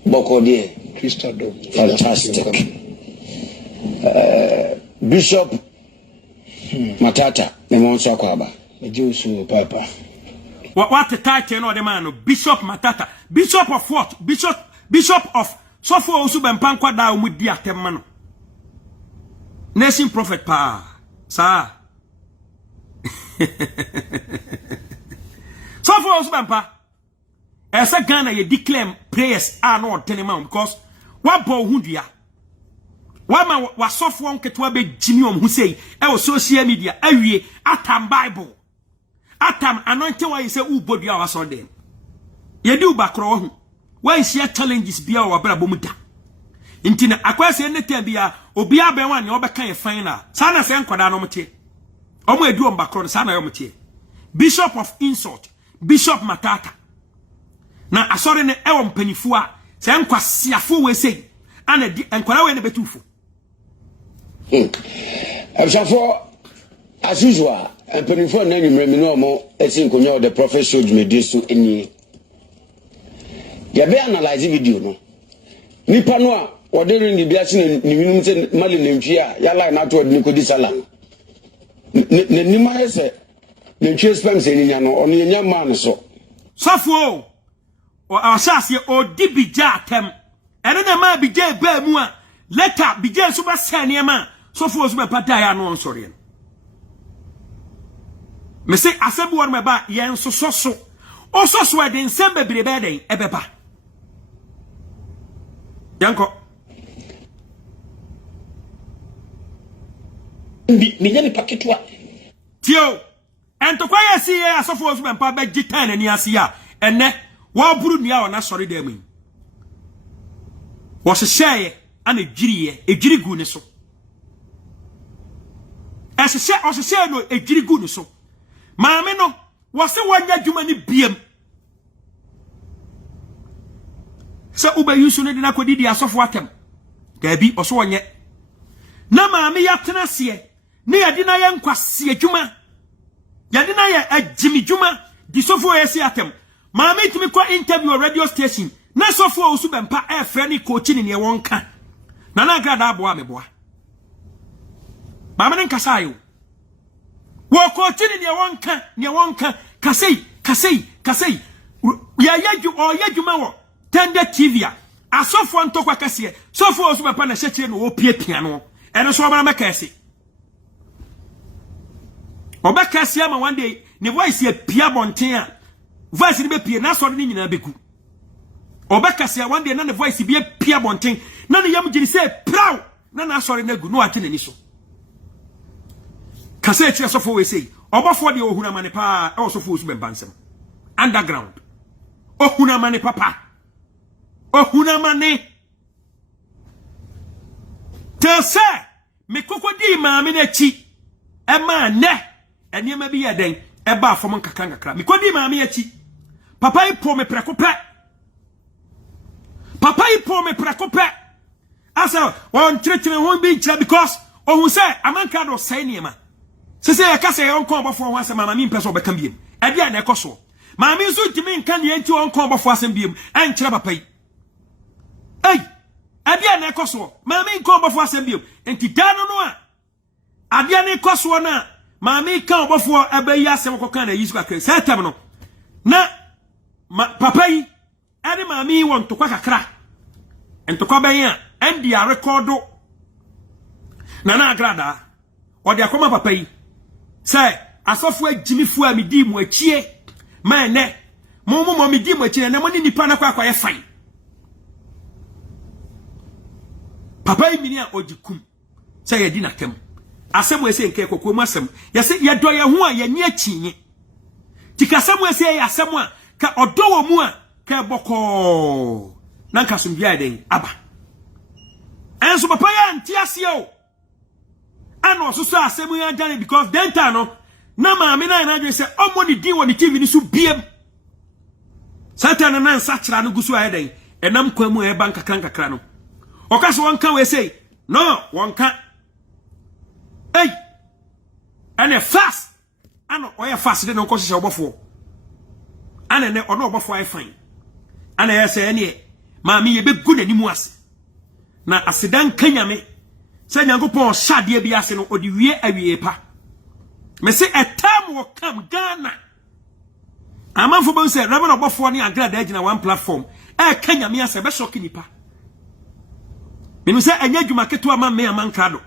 boko de Christo do fantastic Bishop Matata Memonsa Kwaba Jesu Papa what the title no the man Bishop Matata Bishop of what Bishop of Sofo Osu Bempan kwada umudi atemma no Nation prophet pa sa Sofo Osu Bempa esa Ghana ye declare prayers are not telling man because wabo hundua wama wasofo nketewa be jimi hu sei e social media awie atam bible atam anointed wa say ubodua waso den yedi ubakro hu wan share challenges bia wa bra bomu da intina akwase ne tambia obi abenwa ne obeka ye final sana se nkwada no mte omo edu ombakro sana yo mte bishop of insult bishop matata na asore ne ewo mpanifu a se nkwasiafo we sei ana di enkwara we ne betufo Absafo as usual mpanifu na nwumre me no mo esin konyo the prophet showed me this so eni ya be analyze video no nipa no a wodere ndi bia se ni minum se mali nentwi a ya line na to ni kodi sala ne ni ma ese nentwi spam se nya no ono nya man so safo o asase o dibija atem ene na ma bija ba mu a later bija so ba sane ma safo so be pata ya no nsore me se asebu won me ba yen so so o so e den sembe birebe den ebeba yanko mi nyame paketwa tio entokwa yesi ye asofo so be pa ba gitan ani ase ya ene wo buru nia ona sori dem yi wo hye ana ejiriye ejirigu ne so hye no ejirigu ne so maame no wo se wanya dwuma ni biem se uba yusu ne dina kodidi asofo atem gabi oso wonye na maame ya tena se ne ya dina ya nkwase adwuma ya dina ya ajimi dwuma di sofo yesi atem maame timi kwa interview radio station na sofo osu bempa e frɛ ni coach ni ne wonka na na grada aboa meboa maame nkasa ayo wo coach ni ne wonka kasei ya yadwuma wo tende TV a asofo ntokwa kase sofo osu bempa na hyekire no wo piapia no ene so obara makase obakase ama one day ne voice ya pia bonten a voice ni be pie na so ni nyina beku obakase one day na ne voice be pia bonten na ne yam giri say prow na sorry na gu no ate na ni so kase chi sofo we say obofo de ohuna mane pa e sofo osu bempa nsem underground ohuna mane papa ohuna mane tese me kokodi maame na chi e ma ne eniema bi yeden e ba afom nkakra me kodi maame ya chi papa ipo me prekope asa won chirechire ho bi nchira because ohun say amanka do sai niema se ya kase yon kon bofo ho asema maame mpeso obeka biem e bia na ekoso maame nso timi nka ne enti on kon bofo asem biem en chira papa yi abia na ekoso maame nko bofo asem biem enti dano no a abia na ekoso na maame kan obofo abayi asem kokan na yisu kakra setem no na papa yi ade maame won to kwa kakra entokwa ben a endi a recordo na agrada odi akoma papa yi say asofo agimifu a medi mu achie ma ne mo medi mu achie na mo ni nipa na kwa ye fine papa yi mini a ojikum say ye di na tem asemu ese nke kokko mu asem ye se ye do ye ho a ye ni achinye tikasemu ese ye asemu a ka odo wo mu a ka boko na nka so bia den aba enso papa ya ntiase o ano so asemu ya dane because denta no na maame na dwe se omo ni di woni TV ni so biem satan na nsa kira no gusu ayeden enam kwa mu e banka kankakra no okaso wonka we say no wonka ane fast ano oya fast de no nko hye obofo ane ne ono obofo ai fine ane yese ene maami ye begu nanimu ase na asedan kanyame se nyankopon hyade bi ase no odi wie awie pa me se etam wo kam Ghana amanfo bo se rama obofo ne agrada agina one platform kanyame ase be shock nipa menu se enya dwuma keto ama me amanka do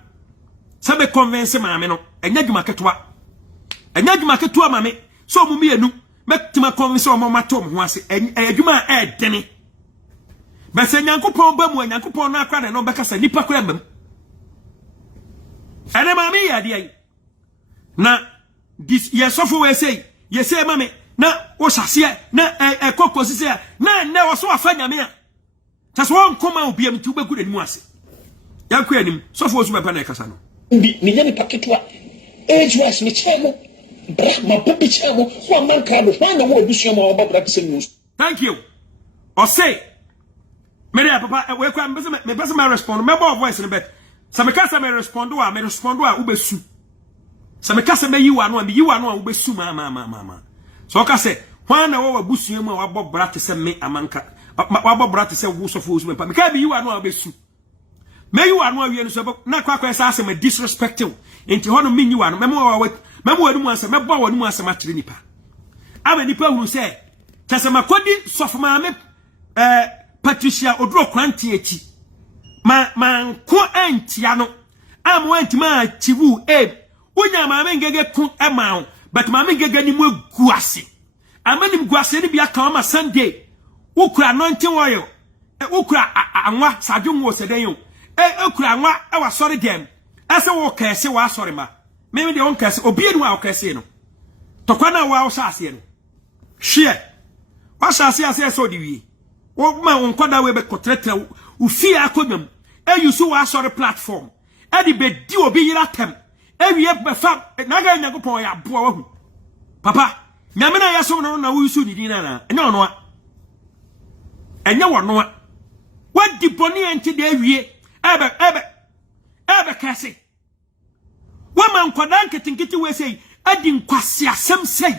se be convince maame no enya dwuma keto ama me so mu mienu metima convince o mo matom ho ase adwuma dene But say Yankupon Bamu and Yankupon Nakran and no Becasa Nipa Crabem. And then mammy, ya na this yes software say, yes, say, mammy, na was a seer, na a cocos here, na never saw a fanya mea. That's one come out be able to be good in Moise. Yanquanim, software was my panacasano. Ni paketua age was ni chemo ma puppy chemo so man kind of find the word you more about that news. Thank you. Or say me papa we kwa me person me respond me bo voice in bet so me kasa me respond wa ubesu so me kasa me yiwa no me yiwa no ubesu ma so ka say hwan na wo busu mu wa bo bra te se me amanka wa bo bra te se wo sofo usu me pa me ka be yiwa no ubesu me yiwa no awie no so na kwa sa ase me disrespectful enti hono me yiwa no me mo wanu ansa me bo wanu ansa ma kire nipa aba nipa huru se kasa makodi sofo ma me Patricia Odro Kranti echi ma nko antia no am wanti ma chivu unya ma me ngege ku ema but ma me ngege ni mu guase amanim guase ni bia kan ma Sunday ukura anointing oil ukura anwa sadwon wo sedan ukura anwa e wa sori dem ase wo kese wa sori ma me de on kese obi enu a kese no tokwa na wa wo sase no hwe wa sase ase so di wi wo ma onkwada we be kotreta ufi akodwam eyusu wa sori platform edi be di obi yira tem ewie be fam na ga nyagopon ya boa wahu papa nyame na yaso no na wo yusu ni din na enye ono a enye wono a wadi boni enti de ewie ebe kase wo ma nkwada nketinketi we sei adi nkwase asem sei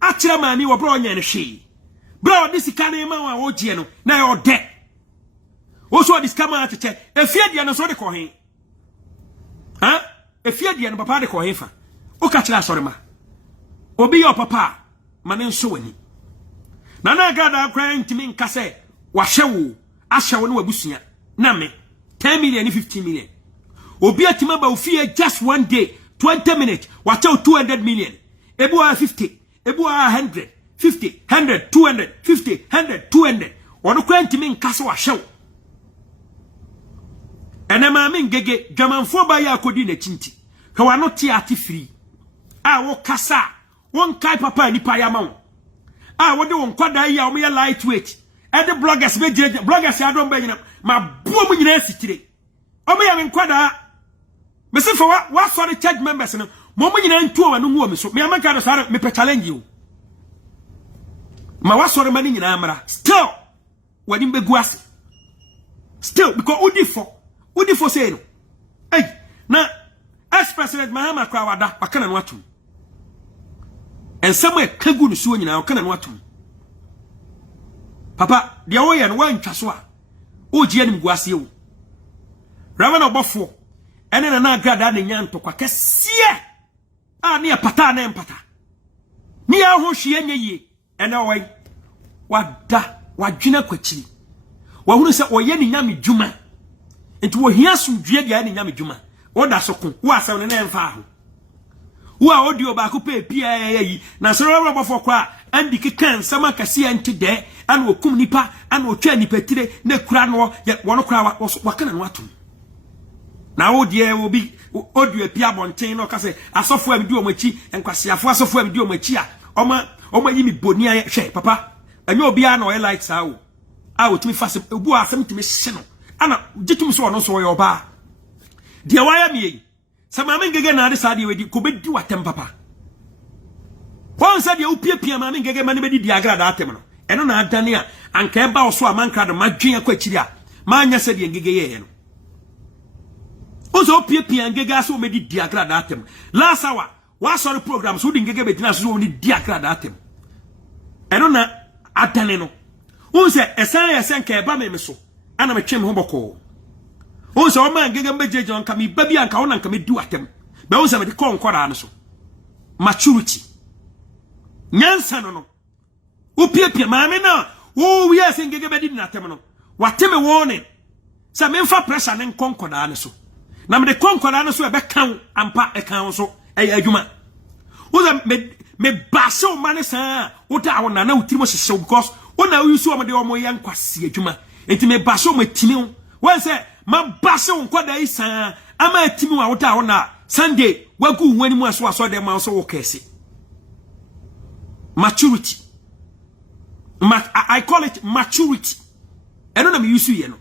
akira maami wo bro nya ne hwe bro this kane ma wa ogie no na yo de wo so this kama atete efie de no so de ko hen ha efie de no papa de ko hen fa o ka kira sori ma obi yo papa mane nso wani na na ga da kra ntimi nkase wa hyewo ahyewo no wabusia na me 10 million 15 million obi atima ba ofie just one day 20 minutes wa tell 200 million ebu a 50 ebu a 100 50 100 200 50 100 200 wono kwa ntimi nkase wa hyewo ene ma me ngege dwamanfo ba ya akodi na chinti ka wano ti ati free a wo kasa won kai papa ni pa ya ma wo a wo de won kwada ya o me lightweight e de bloggers be jeje bloggers ya don be nyina ma buo mu nyina asitire o me ya me kwada me se for wa sorry church members no mo mu nyina ntu o no hu o me so me amaka do sare me pe challenge you ma wa sorry mani nyina amra still wani be guase still because udi for say no hey na ex-president Mahama kwa wada wakana no atum ensam e kagu no suo nyina wakana no atum papa dia wo ye no wantwa so a ogie nim guase wo rawa na obofo ene na agrada na nyanto kwa kese a ne pata na empata ni ya ho hwe anya yie ene wai wada wadwena kwachi wahunu se oye ni nyame dwuma enti wo hia sumdue dia ni nyame dwuma oda soko wo asem ne na emfa ho wo a audio ba ko pe pia yi na so rawa obofo kwa andi kekan sama kase enti de an okum nipa an otwa nipa tire na kura no wono kura wakana no atom na wo de obi audio pia bonten no kase asofo am di omachi enkwasiafo asofo am di omachi a oma yi mi boni aye hwe papa enye obi a na o like sa wo a otimi fase obu asem timi hye no ana gitum so no so yo ba de waya mi sama me ngege na de sa de wedi ko be di watem papa won sa de opia ma me ngege ma ne be di diagra da atem no eno na adane a anka e ba wo so amanka da madwen akwachiri a ma anya se de ngege ye no ozo opia ngege aso me di diagra da atem last hour wa sorry program so di ngege be dina so ni diagra da atem eno na adane no unse esen ka e ba me so ana me twem ho boko unse o ma ngege mbejeje on ka mi ba bi anka wona nka me du atem be unse me de konkora no so maturity nyansa no opia maame na wo wi ase ngege be di na atem no wateme wone sa me mfa pressure ne konkoda ne so na me de konkoda ne so e be kan ampa e kan so e adwuma wo me baso mane sa wo da wona na utiri mo hyehyɛ because Ona yusu amade omo yankwase adwuma. Enti me baso matimi wo. Wan se ma base wo kwada isan ama atimi wa wota wona Sunday wagu wani mu aso dem ma so wo kese. Maturity. I call it maturity. Eno na me yusu ye no.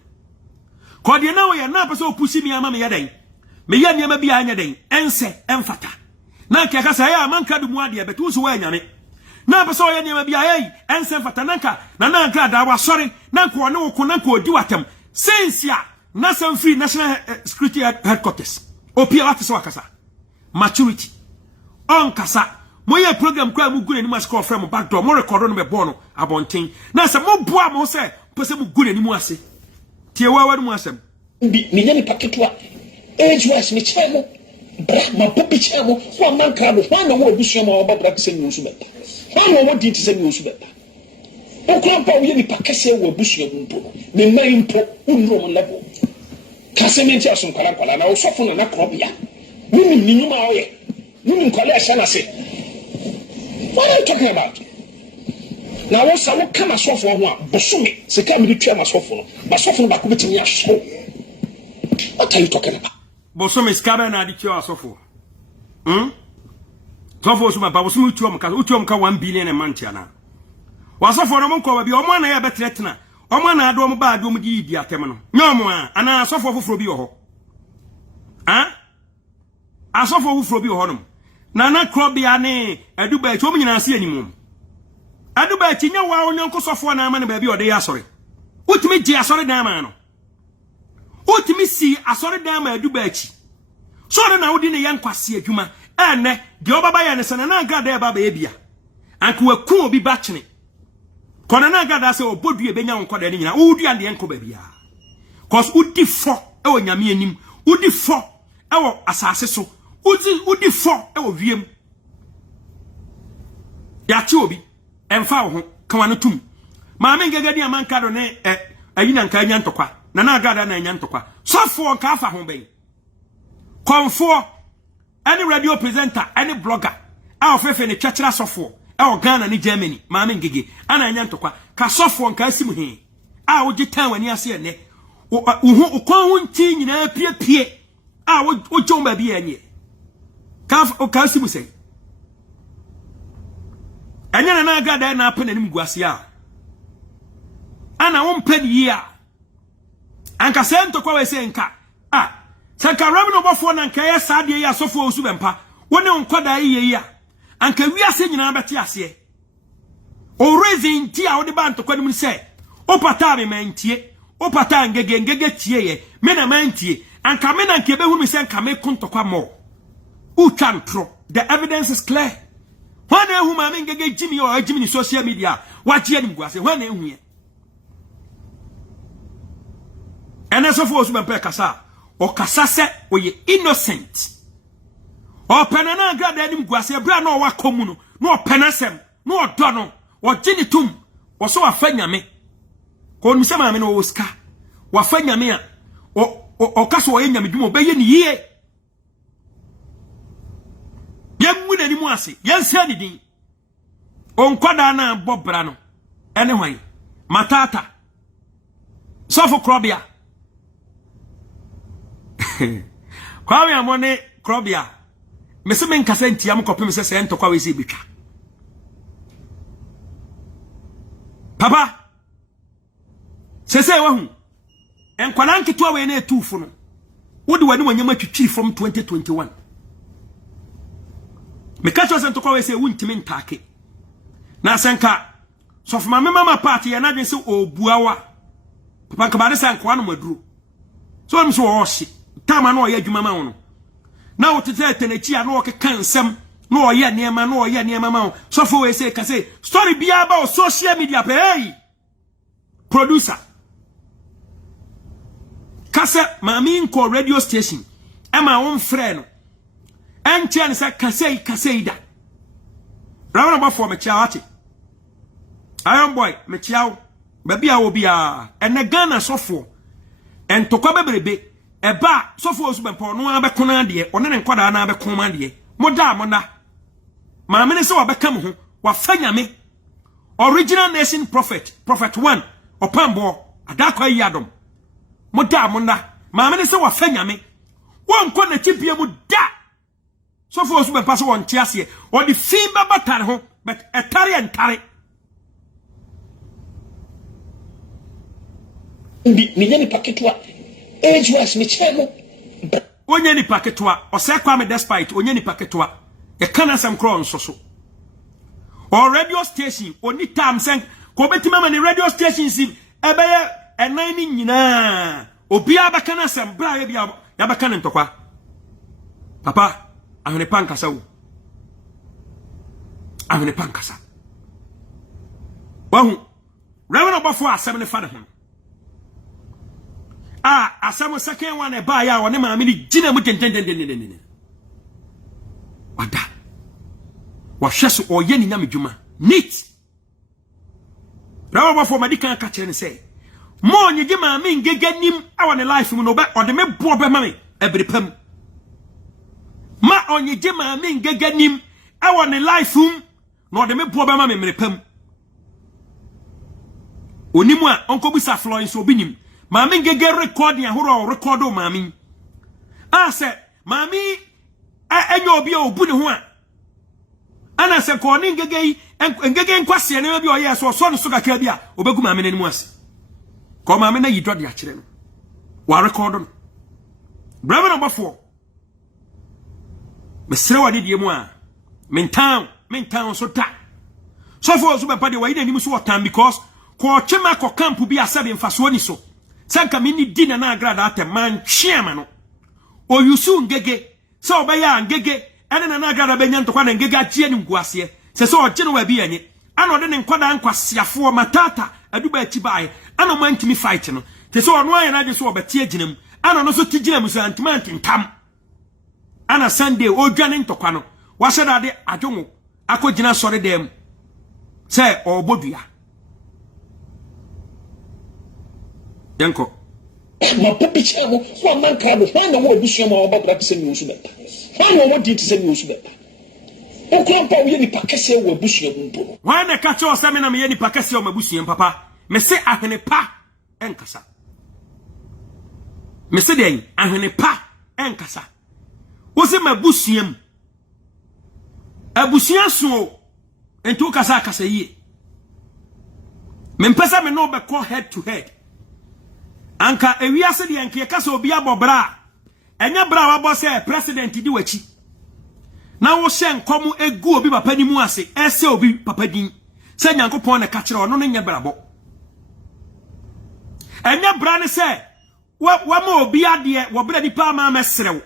Ko de na wo ye na pese opusi mi ama me yadan. Me ya niam bia anya den ense emfata. Na nke aka say ya manka du mu ade betu so wa anyame. Na pese o ya niam bia ai ense emfata nanka na nanka da wa sori nanka one wo ko nanka odi watam. Since ya na some free national security headquarters. Opia what so akasa. Maturity. On kasa moye program kwa mu gune ni mas call from back door mo record no be born abonten na se mo boa mo se pese mu gune ni mu ase tie wa mu asem bi me nyane paketua age wise me chemo bra ma popi chemo so man krado fa na wo busua ma oba bra kse nyu so beta fa na wo di ti se nyu so beta o kran pa wo ye ni pakese wo busua bu mpo me man mpo unro mo level kasementi asun kwala na wo sofo na krobia ni nyuma o ye ni kwala asha na se. What are you talking about? Now, what's our come as soft for one? Bosumi, the camera trim as soft for, but soft for Bakubitin Yash. What are you talking about? Bosumi is cabin at the chair so for. Tofos, my Babosum Utumka 1 billion a month. Was off for a monk over the Oman air betretna. Oman had one bad room dia terminal. No more, and I suffer for Frobio. Ah? I suffer for Frobio. Nana Crobiane, Aduba, told me na see anymore. Aduba, Tina, wow, Uncle Sofo, and I'm baby or they are sorry. What me, dear, sorry, damn. What me see, I saw the damn Adubachi. So now didn't a young Quasi, Juma, and the Oba and son, and I got there, baby. And could be batching it. Conanaga does a body, a benyan codadina, Udi and the uncle baby. Cause Udi for, oh, Yamianim, Udi for, our assassin. Udi for e wo wiem ya chiobi emfa wo ho kan tum ma me ngagadi amanka do ne ayina nka anya ntokwa na agada na anya ntokwa sofo nka afa ho ben konfo any radio presenter any blogger a ofefe ne twetwera sofo e o Ghana ni Germany ma me ngege ana anya ntokwa ka sofo nka asim he a wo gitan wani ase ne wo kon ho nti nyina pie a wo jomba bi anye ka simu say anya na agada na apena nim guase a ana wo mpani yi a anka sento kwa we say nka sanka rabi no bofo na nka ya sade ya sofo osu bempa woni onkoda yi a anka wiase nyina beti ase o reason ti a wo de ba ntokwa nim say o pata me mantie o pata ngege tie ye me na mantie anka me na nke be hu me say nka me kontokwa mo Uchantro. The evidence is clear. When a woman get Jimmy or Jimmy social media, what you was when here. And as of course, Kasa or Kasase or ye innocent. Or Penana Gadim Guasia Brano or Comuno, no Penasem, no Dono, or Genitum, or so a Fenyame. Con Misama Oscar, or Fenyamea, or Casso Enyam, Bayan ye. Yem win any more say, yes, anything. On Quadana Bob Brano. Anyway, Matata. Sofo Crobia. Kwame Amone Crobia. Messemen Cassenti, I'm copying Mrs. Sento Quawisi Bicha. Papa. Say, one. And Qualanki to away near 2 for no. What do I know when you make you chief from 2021? Me catch us and to call say wuntimin take. Na senka so for my mama party and I didn't say oh buawa. Papa kabare san kwa no madru. So I'm so oshi. Tama no ye dwuma ma wono. Na wo tete tenechi a no ke kan nsem no ye niema ma. So for we say ka say story bia about social media pe hey. Producer. Kasa mami nko radio station. Ema won frɛ no. Antian sa kaseida. Round about for me chiawati. Iron boy, me chiaw. Baby a obia. And the Ghana sofo. And to kwa bebrebe. Eba sofo osubempo no abekona de. One ne nkwada na abekoma de. Moda. Ma me ne se wabeka mo ho. Wafanya me. Original Nation Prophet 1 opambo adakwa yadom moda mona maame ne se wa fanyame won ko na tipie mu da so for so be pass won tiase or the fimba batare ho but etare entare mi nyani paketwa age was me chemo onye ni paketwa ose kwa me despite onye ni paketwa e kana sam kro nsoso or radio station oni tam sen ko betima ma ni radio station si ebeye enan ni nyina obi abakana sam bra ya bakana ntokwa papa ahene pankasa wo ahene pankasa wahu reverend obafo asem ne fa ne ho asam second one e ba ya woni maame ni gina mu tentententen wada wa hweso oye ni nyame dwuma neat rawo bafo medical ka kire ne say mo nyege maame ngeganim awone life mu no be ode me bo be mame ebrepam ma onyege maame ngeganim awone life mu no ode me bo be mame mrepam onimu a onkobusa Florence obinim maame ngege recording ahoro recordo maame se maame enyo obi a obu ne ho a ana se ko ni ngege nkwase ne bi oye so no so kakra bi a obegu maame ne mu ase ko maame na yidode a kire no wa recordo no brother number 4 mesre wa die mu a mentan so ta so for so be pa de wa ina ni mu so otan because ko chema ko camp bi asabe mfaso ni so sanka mini dina na agrada ateman chiama no o yusu ngege so obeya ngege ene na agrada benya ntokwa na ngege atie ni nguase se so oje no wa bi anye ana ode ne nkwada nkwasiafo matata aduba achi bae ana mo antimi fight no te so ono aye na de so obetie ginam ana no so tigina so antimanti ntam ana Sunday odwane ntokwa no wa sheda de adwomo akogina sore dem se obodua yanko ma papi chamo so man ka do na wo ebusuam a obabra tse ni osu beta na wo di tse ni osu beta o ko pa wo ye ni pakese wo ebusuam mpo wa na ka che o se me na me ye ni pakese o mabusuam papa me se ahene pa enkasa me se den ahene pa enkasa wo se mabusuam abusuam so ento kasa yie me mpesa me no be call head to head anka ewiase de anke kasa obi abobra enya bra wa bo se president di wachi na wo hye nkomu egu obi papa ni mu ase ese obi papa din se nyankopon na ka kire ono no nya brabo enya bra ne se wa ma obi ade wo bra nipa ma mesrew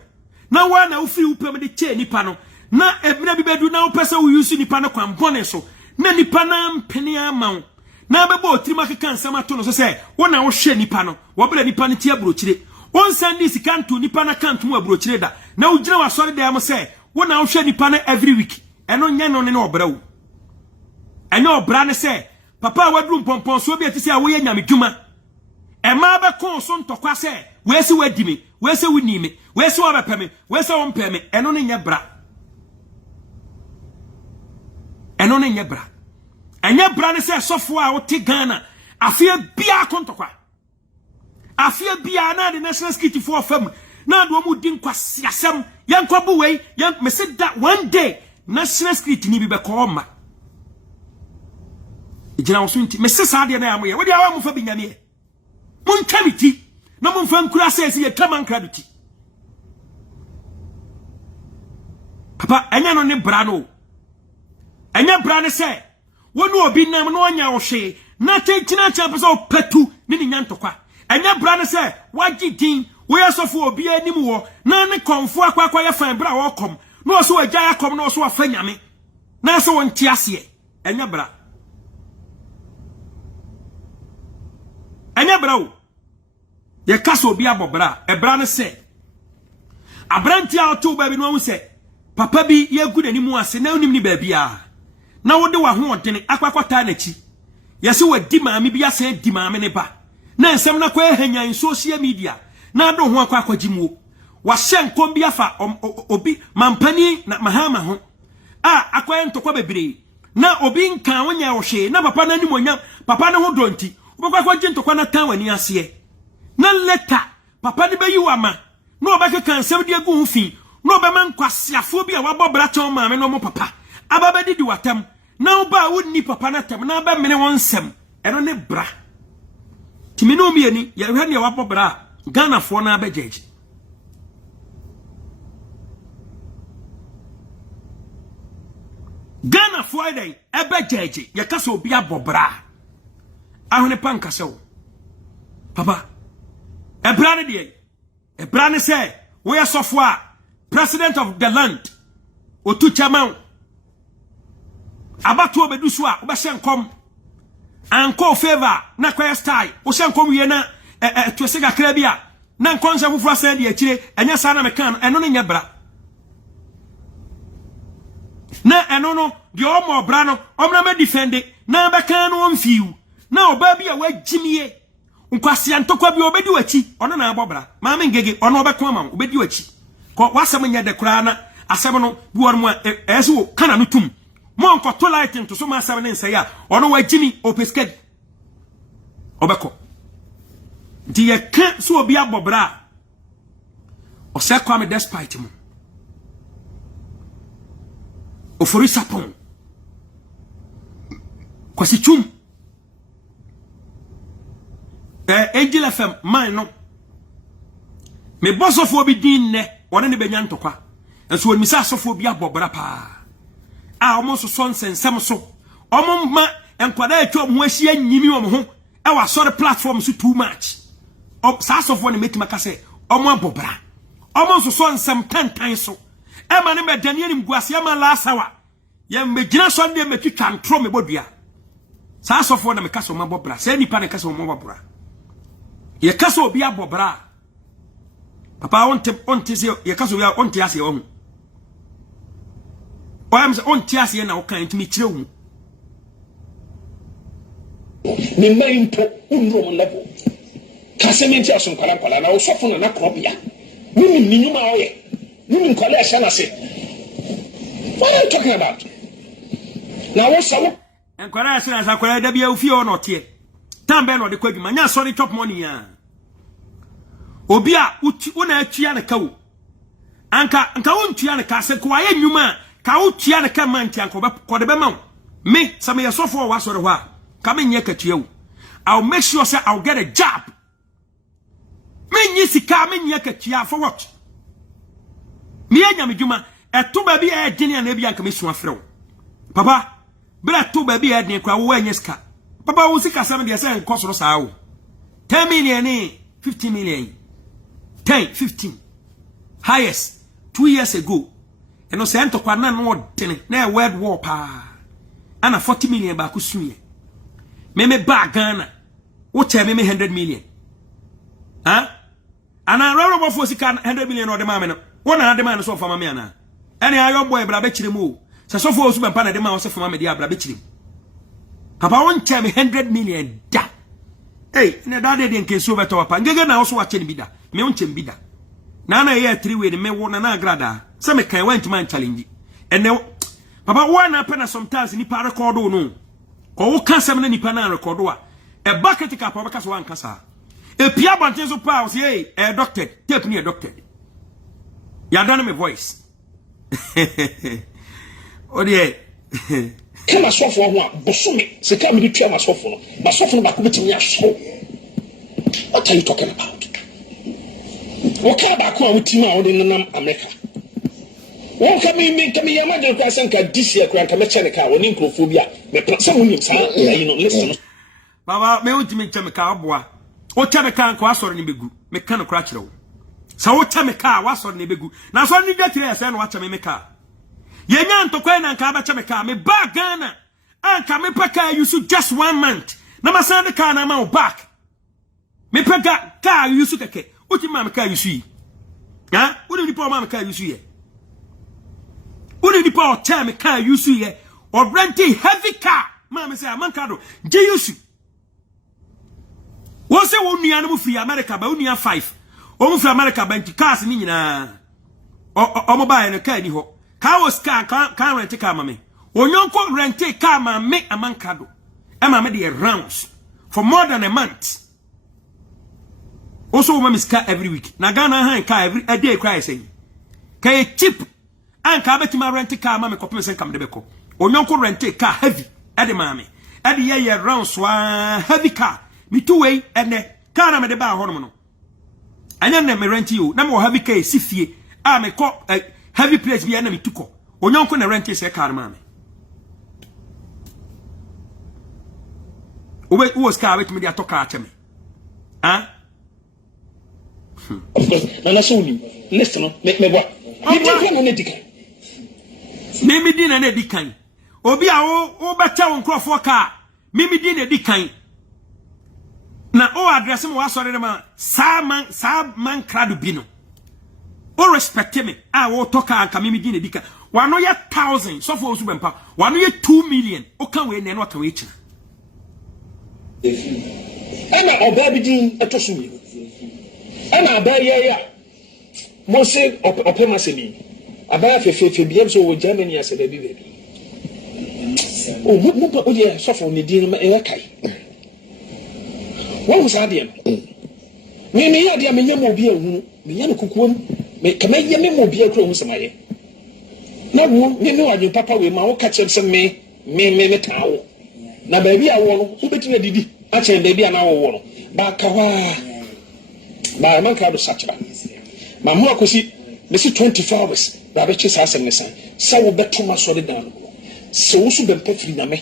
na wa na ufiri upem de che nipa no na ebina bi bedu na wo pese wo use nipa no kwan bone so na nipa na mpene amaw na bebo otirima keka nsama to no so se wona wo hwe nipa no wo bra nipa no tie abrochire won sandi sikanto nipa na kanto mu abrochire da na wo gina wasore da am se wona wo hwe nipa na every week eno nya no ne obra wo enyo obra ne se papa wadru mpompon so bi atise a wo ye nyame dwuma e ma be kon so ntokwa se we se wadimi we se wuni me we se wo bepeme we se wo mpeme eno ne nya bra eno ne nya bra anya bra ne se sofo a wote Ghana afia bia kontokwa afia bia na the national security for fam na do mu din kwasiasem yankwabu wei yan me se that one day national security ni bi be ko ma ejina wo so nti me se sa de na amoye wo de awa mu fa binyame e mun twamiti na mun fa nkura se ye twaman kraduti papa anya no ne bra no anya bra ne se wonu obi nam no onya wo hwe na tentina champe so patu ni ni nyantokwa enya bra ne se wagidin wo yesofo obi anim wo na ne konfo akwakwa ye fan bra wo kom no so agya yakom no so afanyame na so won tiase enya bra wo ye kaso obi abobra e bra ne se abranti a to ba bi no hu se papa bi ye gu nanimu ase na onim ni ba bia na wode wa ho odene akwakota na chi yesi wadi maame bi ase di maame ne ba na nsem na kwa ehanyan social media na do ho akwajimuo wa hyenkom bi afa obi mampani na mahama ho akwa ntokwa bebre na obi nka wonya wo hwe na papa na ni monyam papa ne ho donti obekwa kwa jintokwa na tan wani ase na leta papa ne bayi wama na obeka kan sem de egu ho fi na obema nkwasiafo bi a wabobra chon maame no mo papa ababa didi watam na oba wonni papa na tam na ba mene won sem eno ne bra timino mi ani ya hwe ne wabobra Ghana fo na abejeje Ghana Friday ebe jeje ya kasa obi abobra ahune panka sewo papa ebra ne de ebra ne say we are sofwa president of the land otu chairman abatu obedusu a obehye nkom anko favor na kwaya style o hye nkom wie na twesega kra bia na nkonse fufura say de akire enya sa na mekan eno ne nya bra na eno no de omo bra no omna me defend na beka no onfiu na oba bia wagimie nkwase antokwa bia obedi wachi ono na abobra maame ngege ono obeko ama obedi wachi ko wasem nya de kra na asem no bi won mu esu kana no tum mo nko to light nto so ma asem ne nsaya ono wagimi opesked obeko di ye ka so obi abobra o se kwa me despite mu ofori sapon kwasi chum Angel FM man no me boss of obi din ne wona ne benya ntokwa enso won misa asofo bi abobra pa a omo so sonsensem so omo ma enkwada atwa mo ahia nyimi omo ho e wa sore platform so too much sa asofo ne metima ka se omo abobra omo so sonsem tantan so e ma ne me daniel mguase ma la sawa ye megina so ne metwitwa ntro me bodua sa asofo na me ka so omo abobra se nipa ne ka so omo abobra ye kaso obi abobra papa onte se ye kaso obi onte ase wo hu o am se onte ase na wo kan ntimi kire wu ni main po unro level kasementi aso kwala na wo sofo na krobia ni nyuma oye ni nkwala ya shana se what are you talking about na wo sawo enkwala ya shana sa kwala da bia ufi o no tie tambe no de kwadwuma nya sorry chop money ya obi a una atua ne kawo anka wontua ne ka se ko aye nwuma ka wotua ne ka manti anka ko de be ma me some yesofo wa sori ho a ka me nye katua wo I'll make sure say I'll get a job me nyi sika me nye katua for what me anya me dwuma eto ba bi e gene na bi anka me su afre wo papa bra to ba bi e den kwa wo anya sika papa wo sika sam de say nkosoro saa wo 10 million ni 50 million 10 15 highest 2 years ago eno say ntokwa na no dene na world war pa ana 40 million ba kusuye me ba Ghana wo che me 100 million ha ana roro bo fo sika 100 million no de ma me no wo na de ma no so fa ma me ana ene ayo boy bra be kirem o se so fo osu be pa na de ma wo se fa ma me de bra be kirem papa won che me 100 million da hey ne da de nke so beto papa ngege na wo so wa che ni bida me won che bida na na ye 3 way me wo na na agrada se me kan want man challenge ene papa wo na pe na sometimes ni pa record no ko wo kan sem na ni pa na record wa e bucket ka pa ka so wan kasa e pia banten so pa o say hey doctor tape me doctor ya done me voice o de kama sofo ho a bosome se ka me di tua ma sofo no ba sofo no ba ko betimi aso what are you talking about wo ka ba ko a wutima a wo de nam America wo ka me yama de kwa sanka disi akwa ka me chene ka woni nkrofobia me se mo nim sama you know listen baba me wuntimi cheme ka aboa o cheme ka nko asoro ni begu me ka no kra kire wo sa wo cheme ka wa asoro ni begu na so ni dwatire ya se no wa cheme me ka yenya ntokwa na nka ba cheme ka me ba Ghana anka me peka you should just 1 month na masande ka na ma back me peka ka you should keke uti ma me ka you should ha udi ni pa ma me ka you should ye udi ni pa o cha me ka you should ye or renting heavy car ma me say amanka do je you should wo se wo nua no free America ba nua 5 o mu free America ba nti cars ni nyina o mo ba ye no ka ni ho ka was can rent car mame Onyonko rente car ma me amankado. Emma made the rounds for more than a month. Also, woman is car every week. Nagana hand car every a day cry saying. Kay cheap and car bet my rent car, mamma copy and come the beco. Onyonko rente car heavy at the mammy. At the year round swan heavy car. Me 2 way and the car I'm at the bar hormono. And then me rent you. No more heavy case, sifie. I may call a heavy place be enemy to call. Onyonko na rent is a car mammy. Who was car with me? They talk at me. Huh? Of course, Nanasuni, listen, make me what? Mimi din and Eddie Kine. Obi o better on Crawford car. Mimi din Eddie Kine. Na o address him was sorry man. Sa man crowd bino. O respect me. I will talk and come Mimi din Eddie Kine. 1,000 so for Subempa. 2 million. O can we ne not wait. Ana obabidin etosumi. Ana abaya Mose opemasemi. Abaya fefe biem so wo Germany as baby. Oh mo o je so for ne din e kai. Wo was adie no. Me ya dia me nyam obi ehunu. Me ya no kukuom. Me kama ye me mo obi akro hu semaye. Na wo me wa papa we ma wo ka chem me tawo. Na baby a wo no wo betina didi a chen baby a na wo no ba ka wa ba man ka do sachira ma mu akosi me si 24 hours ba be chisa asemesa sa wo beto ma so de dan se wo su be pefri na me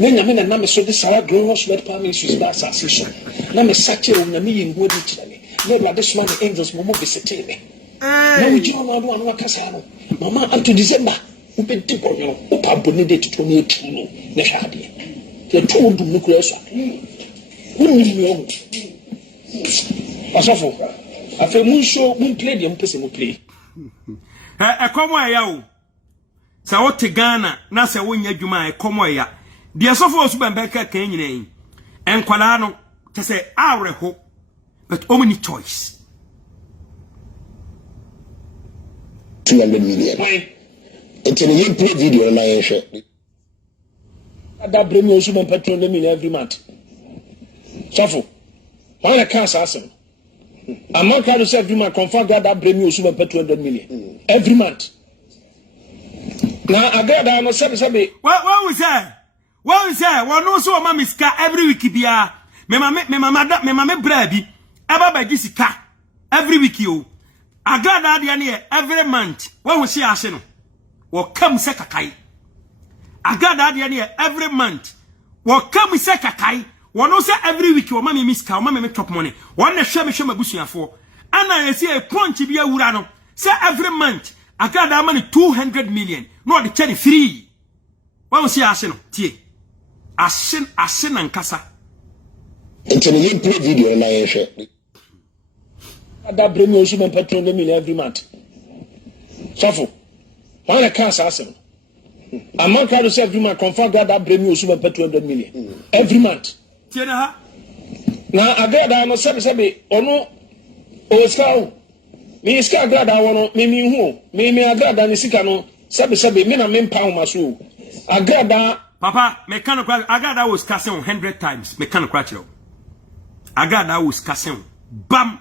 na nyame na me so de sara glorious red palm issues ba association na me sache wo nyame yi ngodi chira me na bla de shima the angels mo be settle me na wo jino ma do anu akasa no mama until December wo be di bo yo wo pa boni de to no etu no na hwa de the two do nuclear so who knew asofo afa mun show mun play dem pese mun play e komo ya o sa wo te Ghana na se wo nya dwuma e komo ya de asofo osu bembe ka kan nyina yin enkwala no te se awreho but omni choice 200 million it's in a play video na yen hwe that bring me also petrol million every month. Shuffle. When I can't assassin. I'm not going to say every month confirm that bring me also petrol 200 million every month. Now I got that no say what we say? What we say? One no so mama ska every week bia. Me mama brabi. Aba ba gisika every week yo. I got that there every month. What we say ase no. Wo kam se kakai. I got that here every month. What come we say kakai? One say every week your mommy miss cow, mommy make top money. One the share me bushia for. And I see a punch be a urano. Say every month I got that money 200 million. No the cherry free. What was he asking? Tie. Asin and kasa. It's in a play video na yen hwe. That bring me also petrol million every month. Shuffle. When I can't assassin. I'm not going to say every month confirm that bring me also 200 million every month. Now I got that no say ono o ska me ska got that one me hu me I got that ni sika no say me na me pound maso I got that papa mechanical I got that was casting 100 times mechanical I got that was casting bam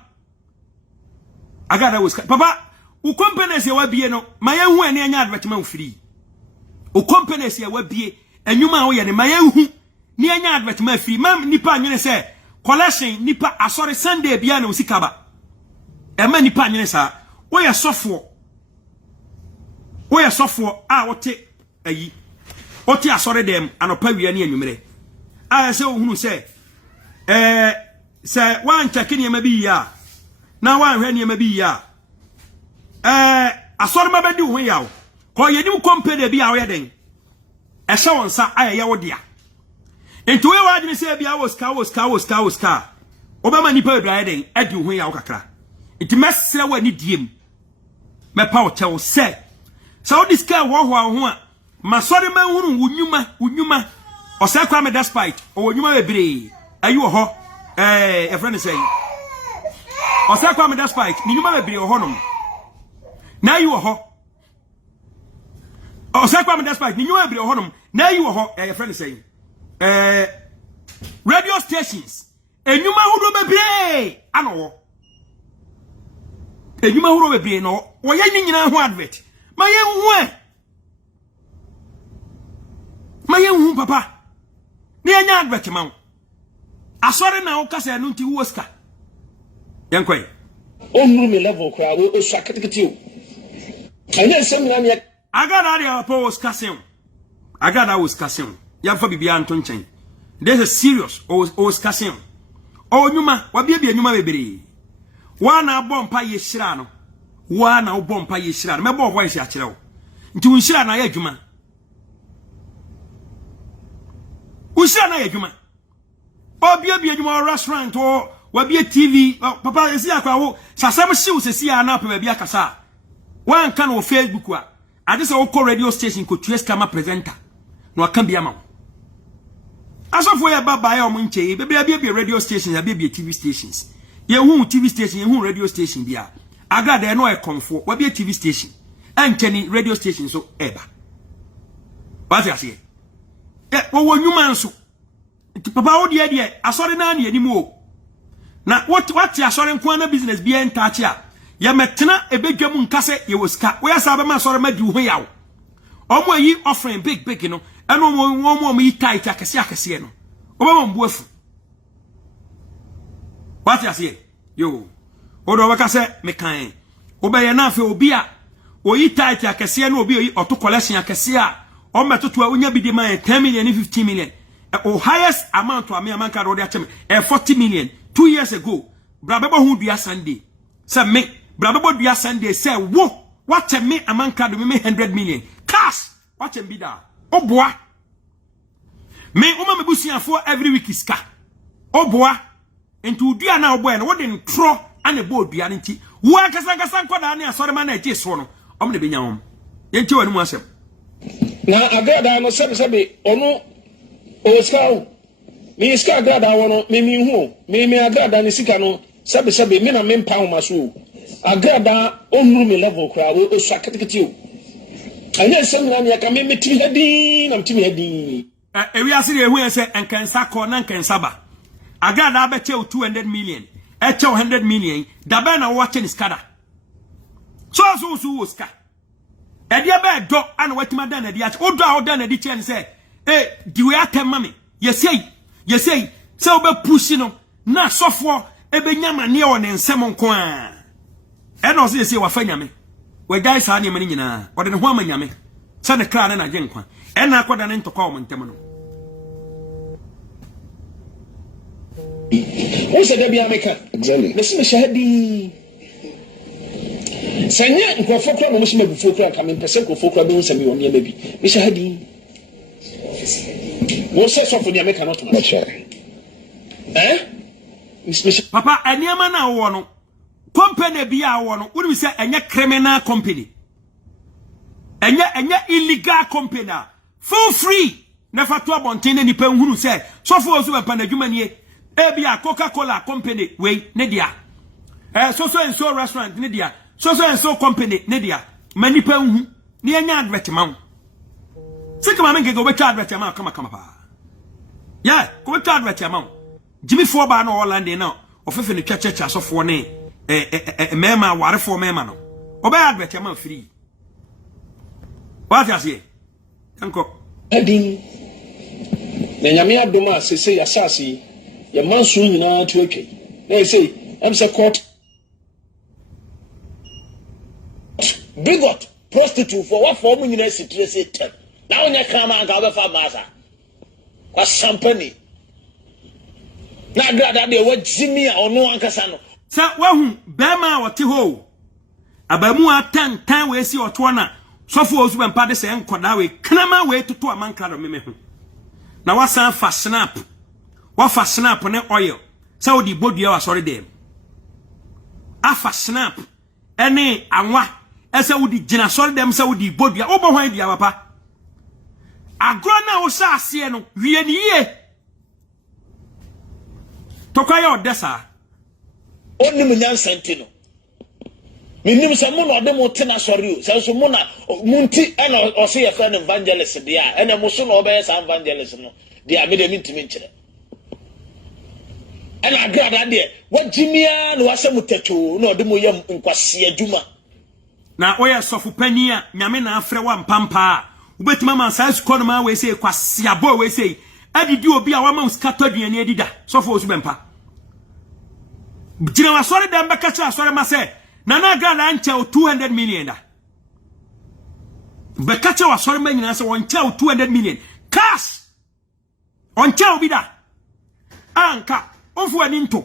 I got that was papa u company say wa bie no my hu ene anya advertisement free o company say wa bie enwuma wo ye ne my hu ni anya advertisement free mam nipa nwene say collection nipa asori Sunday bia na usikaba e ma nipa nwene sa wo ye sofo a wote ayi wote asori dem anopa wi ne anwumere a say ohunu say say wan check ni ma bi ya na wan hwe ni ma bi ya asori ma bedi wo ya ko ye ni company bia wo ye den e sha won sa aye wo dia enti we wa adini say bia wo ska obama nipa edwa den adi wo ya wo kakra enti mesre wa ni diem me pa wo chew say so this guy wo ho a masori ma hunu unyuma o say kwa me despite o unyuma bebre ayi wo ho e friend say o say kwa me despite ni unyuma bebre wo ho no na ayi wo ho o say kwam despite ni nwa ebire ho nom na yi wo ho your friend say radio stations enyuma hudo bebre ano wo enyuma hudo bebre no wo ye nyina ho advert ma ye hu papa ni anya advert ma wo asore na wo kasa no nti wo ska yankoi onuru me level kwa we so akatikati o anya seminar me agada dia po was kasem agada was kasem ya fa bibia anto nchen this is serious was kasem o nyuma wa bia nyuma bebere wa na bompa ye hira no wa na bompa ye hira no mebo voice a kire wo nti unhira na ya adwuma unhira na ya adwuma o bia adwuma restaurant o wa bia TV papa esi akwa wo sasam shiw sesi ya na pa bia kasa wan kan wo Facebook a ade se wo call radio station ko tues kama presenter no aka bia ma asofo ye baba ya omunche be bia radio stations ya bia TV stations ye hu TV station ye hu radio station bia aga de no e konfo wa bia TV station encheni radio station so eba ba se ase wo nyuma nso papa wo de asori na na animu o na what ya asori nko na business bia entache a ya metena ebedwam nkase ye woska we asa ba ma asori ma di ho yawo omo yi offering big no eno omo yi tight akese no oba mbu afu what ya say yo odo waka se mekan oba na afi obi a oyi tight akese no obi oyi auto collection akese a o metoto a onya bi de ma 10 million 15 million o highest amount to me amanka do de achem 40 million 2 years ago brabebo hu dua Sunday say me brabebo dua Sunday say wo what me amanka do me 100 million cash what em bi da oboa me uma me busuafo every week iska oboa enti dua na oboa no wo de ntro ane bo dua nti wo akasa nkoda na asore ma na eje so no omne benya hom yenti wanu mu asem na agada no sebe ono o skau mi ska agada wono mi hu mi agada ni sika no sebe mi na me mpa ho maso agada onuru me level kwa o so akatikati o anya seminar me ka me metimi hadi na metimi hadi ewi asiri ehu ese enkensa ko na enkensa ba agada abeche 200 million eche 100 million dabe na watch ni skada so ska edia be do ana watima da na dia odo a oda na di chen say di we atem mame yesei se obe push no na sofo ebe nyama ne o ne nsem nko a e no se wa fa nyame we guys ha ne mani nyina o de ne ho ama nyame se ne kra na je nkwa e na akoda ne ntokwa o ntem no o se da bia meka exactly me se shahadi sanya nkofo kra mo se mabufo kra ka me pese nkofo kra be nsemi o ne mabi me shahadi wo se so for the American not much papa eniama na wo no company bia wo no woni se enye criminal company enye illegal company for free na fatu abonten ni pa nhunu se so for osu be panadwuma nie e bia Coca-Cola company we ne dia so so restaurant ne dia so company ne dia mani pa nhu ne enya advertisement sika mama ngege obetwa advertisement kama pa yeah ko betwa advertisement Jimmy for ba na Holland na ofefe ne twachecha asofo ne mema warefo mema no obe advertisement free what you say enko adin na nyame adoma sese ya sasi ya mansu nyina tueke na say am say court bigot prostitute for what form nyina sitrese tem na onya kama ga obefa masa kwa champagne na agrada de wajimi a ono ankasa no sa wahu bema wote ho abamu atantan we si oto na sofo ozu bempa de se enkoda we knama we toto amanka do meme ho na wasan fa snap wa fa snap ne oil sa odi bodua wa sori dem afa snap ene anwa ese odi gina sori dem sa odi bodua obo hwan dia papa agrona wo sa ase no wie ni ye tokwa yo desa oni munyan sentino Minim se mo no de mo tena sori o. Se so mo na munti e na o se ye fa evangelist dia. E na mo so no obeye sa evangelist no. Dia me de mintimi nkire. E na agrada de wajimia no wase mutacho no de mo yam nkwase adwuma. Na oya sofu pani a nyame na afre wa mpampa ubetima ma sa sukọ no ma we say kwase abo we say adidi obi a wa ma uskato aduane adida sofu osu bempa jina wa sori da mbeka cha sori ma say na na ga na nche 200 million da beka cha wa sori ma nyina say won cha 200 million cash on cha obi da anka ofu ani nto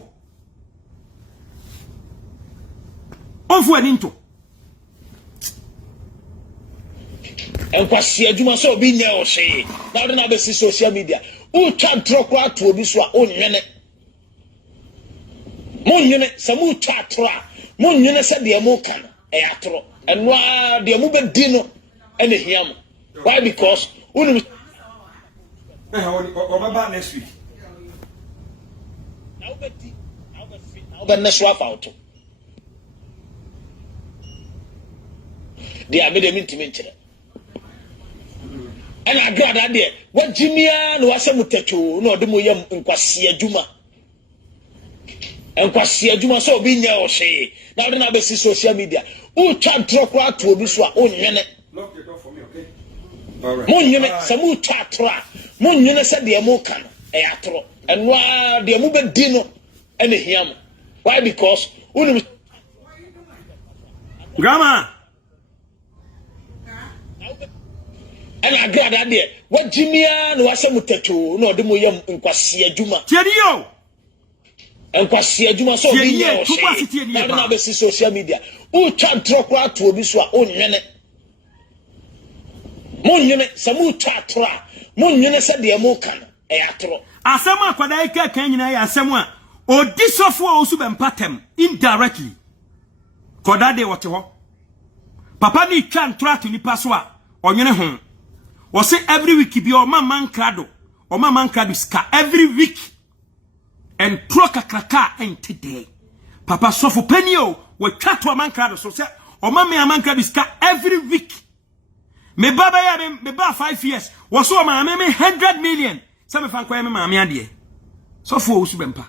enkwasi adwuma so obi nya o hye na de na be social media o twa drokwa ato obi so a onwene monwene se mu twa atro a monwene se de mo kan e atro eno a de mo be di no ene hiam why because unu obaba next week na obedi na obefi na obenne so afa auto de amede mintimi nkire and I got that there. What Jimia no was a mutacho, no, the Moyam and Quasia Juma. And Quasia Juma so be near say. Now then I be social media. Who chat drop out to this one own unit. Lock the door for me, okay? All right. Moon unit, Samu Tatra. Moon unit said the Amokan, Eatro. And why the Amuba Dino and the Hiam. Why? Because Grandma. And I got that there. What Jimia no was a mutacho, no, the Moyam and Quasia Juma. Cherio. And Quasia Juma so be near now then I be social media. Who chat drop out to this one own unit. Moon unit, Samu Tatra. Moon unit said the Amokan, Eatro. Asama kwadaika kenyina ya asemwa odisofo osu bempatem indirectly. Kodade wote ho. Papa ni twa ntratu ni paso a onyene ho. Wo say every week bi o man krado ska every week and pro kakraka and today papa sofo penio we twa to man krado so say o man krado ska every week me baba ya me ba 5 years wo so ma me 100 million say me fan kwa me ma me ade sofo osu bempa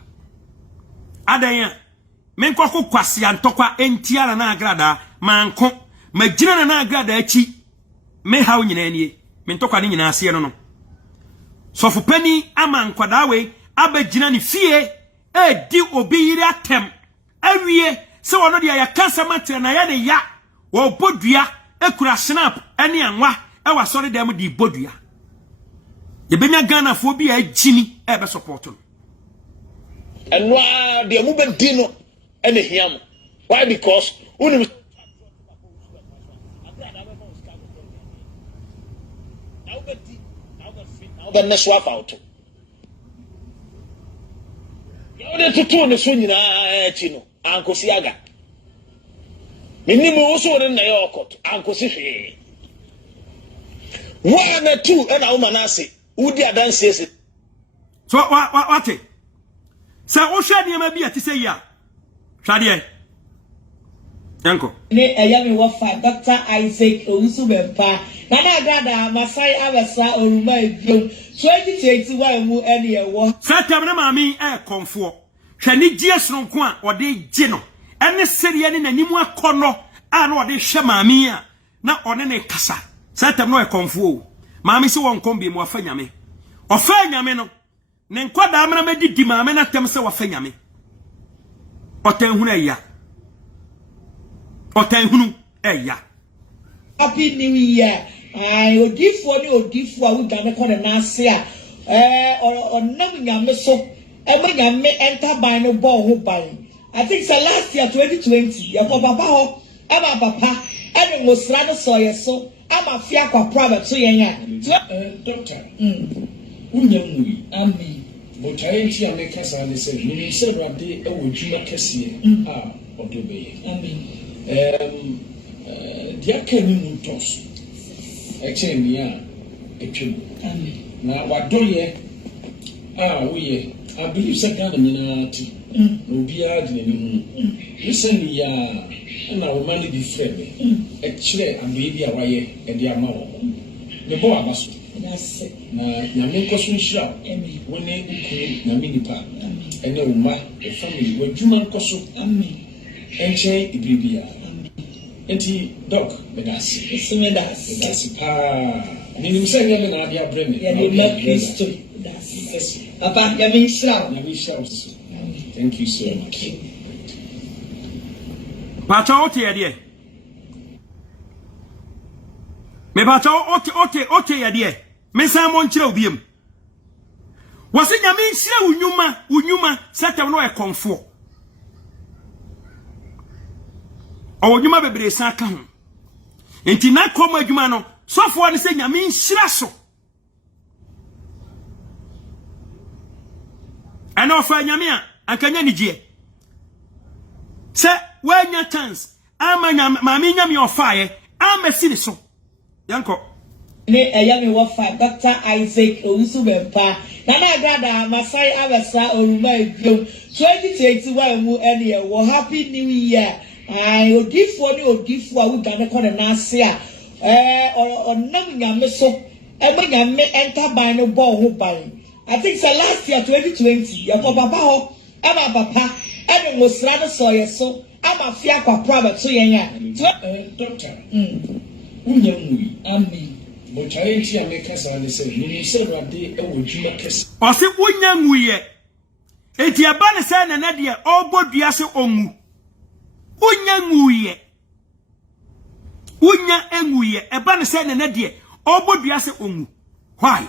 adan ya me nkoko kwase antokwa entiara na agrada manko magina na agrada achi me hawo nyina anie me ntokwa ni nyina ase no sofu pani ama nkwada we abagina ni fie di obi yiri atem awie se wono de ya kansa matre na ya ne ya wo bodua ekura snap ene anwa e wa sori dem di bodua ye benya Ghana fo bi agini e be support no enwa de mu be di no ene hiam why because unu the next one out. You need to turn the swing in Chino, Uncle Siaga. Minimum also in the York, Uncle Sifi. 1 or 2 and a woman say, who dear dances it. So what? So, Oshadi may be at say ya. Shadi, Uncle. Ne a young wafa, Dr. Isaac Onsubempa. Nana Gada, Masai Avasa, or my view, 2021 mu any a war. Satamina mami comfort. Shani Gias non qua or de Geno. And the Syrian in a Nimua corner, and what they shamamia. Not on any cassa. Satam no a comfort. Mammy so won't come be more fenyame. Or fenyameno. Nenqua damna medi dimamena temsa wa fenyame. Or ten huneya. Or ten hunu eya. Happy New Year. I odifo ni odifo a we gane ko na ase a or nam nyame so e me nyame enter ban no ball ho ban. I think it's last year 2020 ya ko papa ho ama papa e no sra no so ye so ama fia kwa private so ye nya doctor unyamuri ami botaenti ameka sa ne se ni se rade e wo dwuma kese a odobeye amen dia kemi muntos ekemia etwem amen na wadoye we I believe second minute Obia de ni listen ya na wo man di freme e kire ambebi a waye e di ama wo me bo abaso na nyame nkoso nhira woni ukuru nyame nipa ene wo ma e family wadwuma nkoso enche ibibia enti doc medasi pa ni mse nyame na dia breme ya ni na Kristo papa ya minshira thank you so much Pacha ote ya die. Me pacha ote ya die. Me sa mo nkyere obiem. Wose nyame nhyira unyuma setem no e konfo. Owodwuma bebre sa ka ho. Enti na kom adwuma no, sofo ne se nyame nhyira so. Ana ofa nyame a ankanya nigye. Se when your chance mami nyame ofaye amesi ni so yanko ne eyami wo fa Dr. Isaac Owusu Bempa na na grada Masai Abesa Oruma Ebiom 2021 mu ene e wo happy new year ai odifo ni odifo a we gane kone na ase a onam nyame so nyame enter ban no bo ho ban I think so last year 2020 your papa ho aba papa ene mo sra no so yeso ama fia kwa private so yen ya doctor unyamui amen bo challenge ya make us understand ni se rade e wo dwuma kese o se unyamuye enti aba ne se na de obodua se ongu unyamuye eba ne se na de obodua se ongu why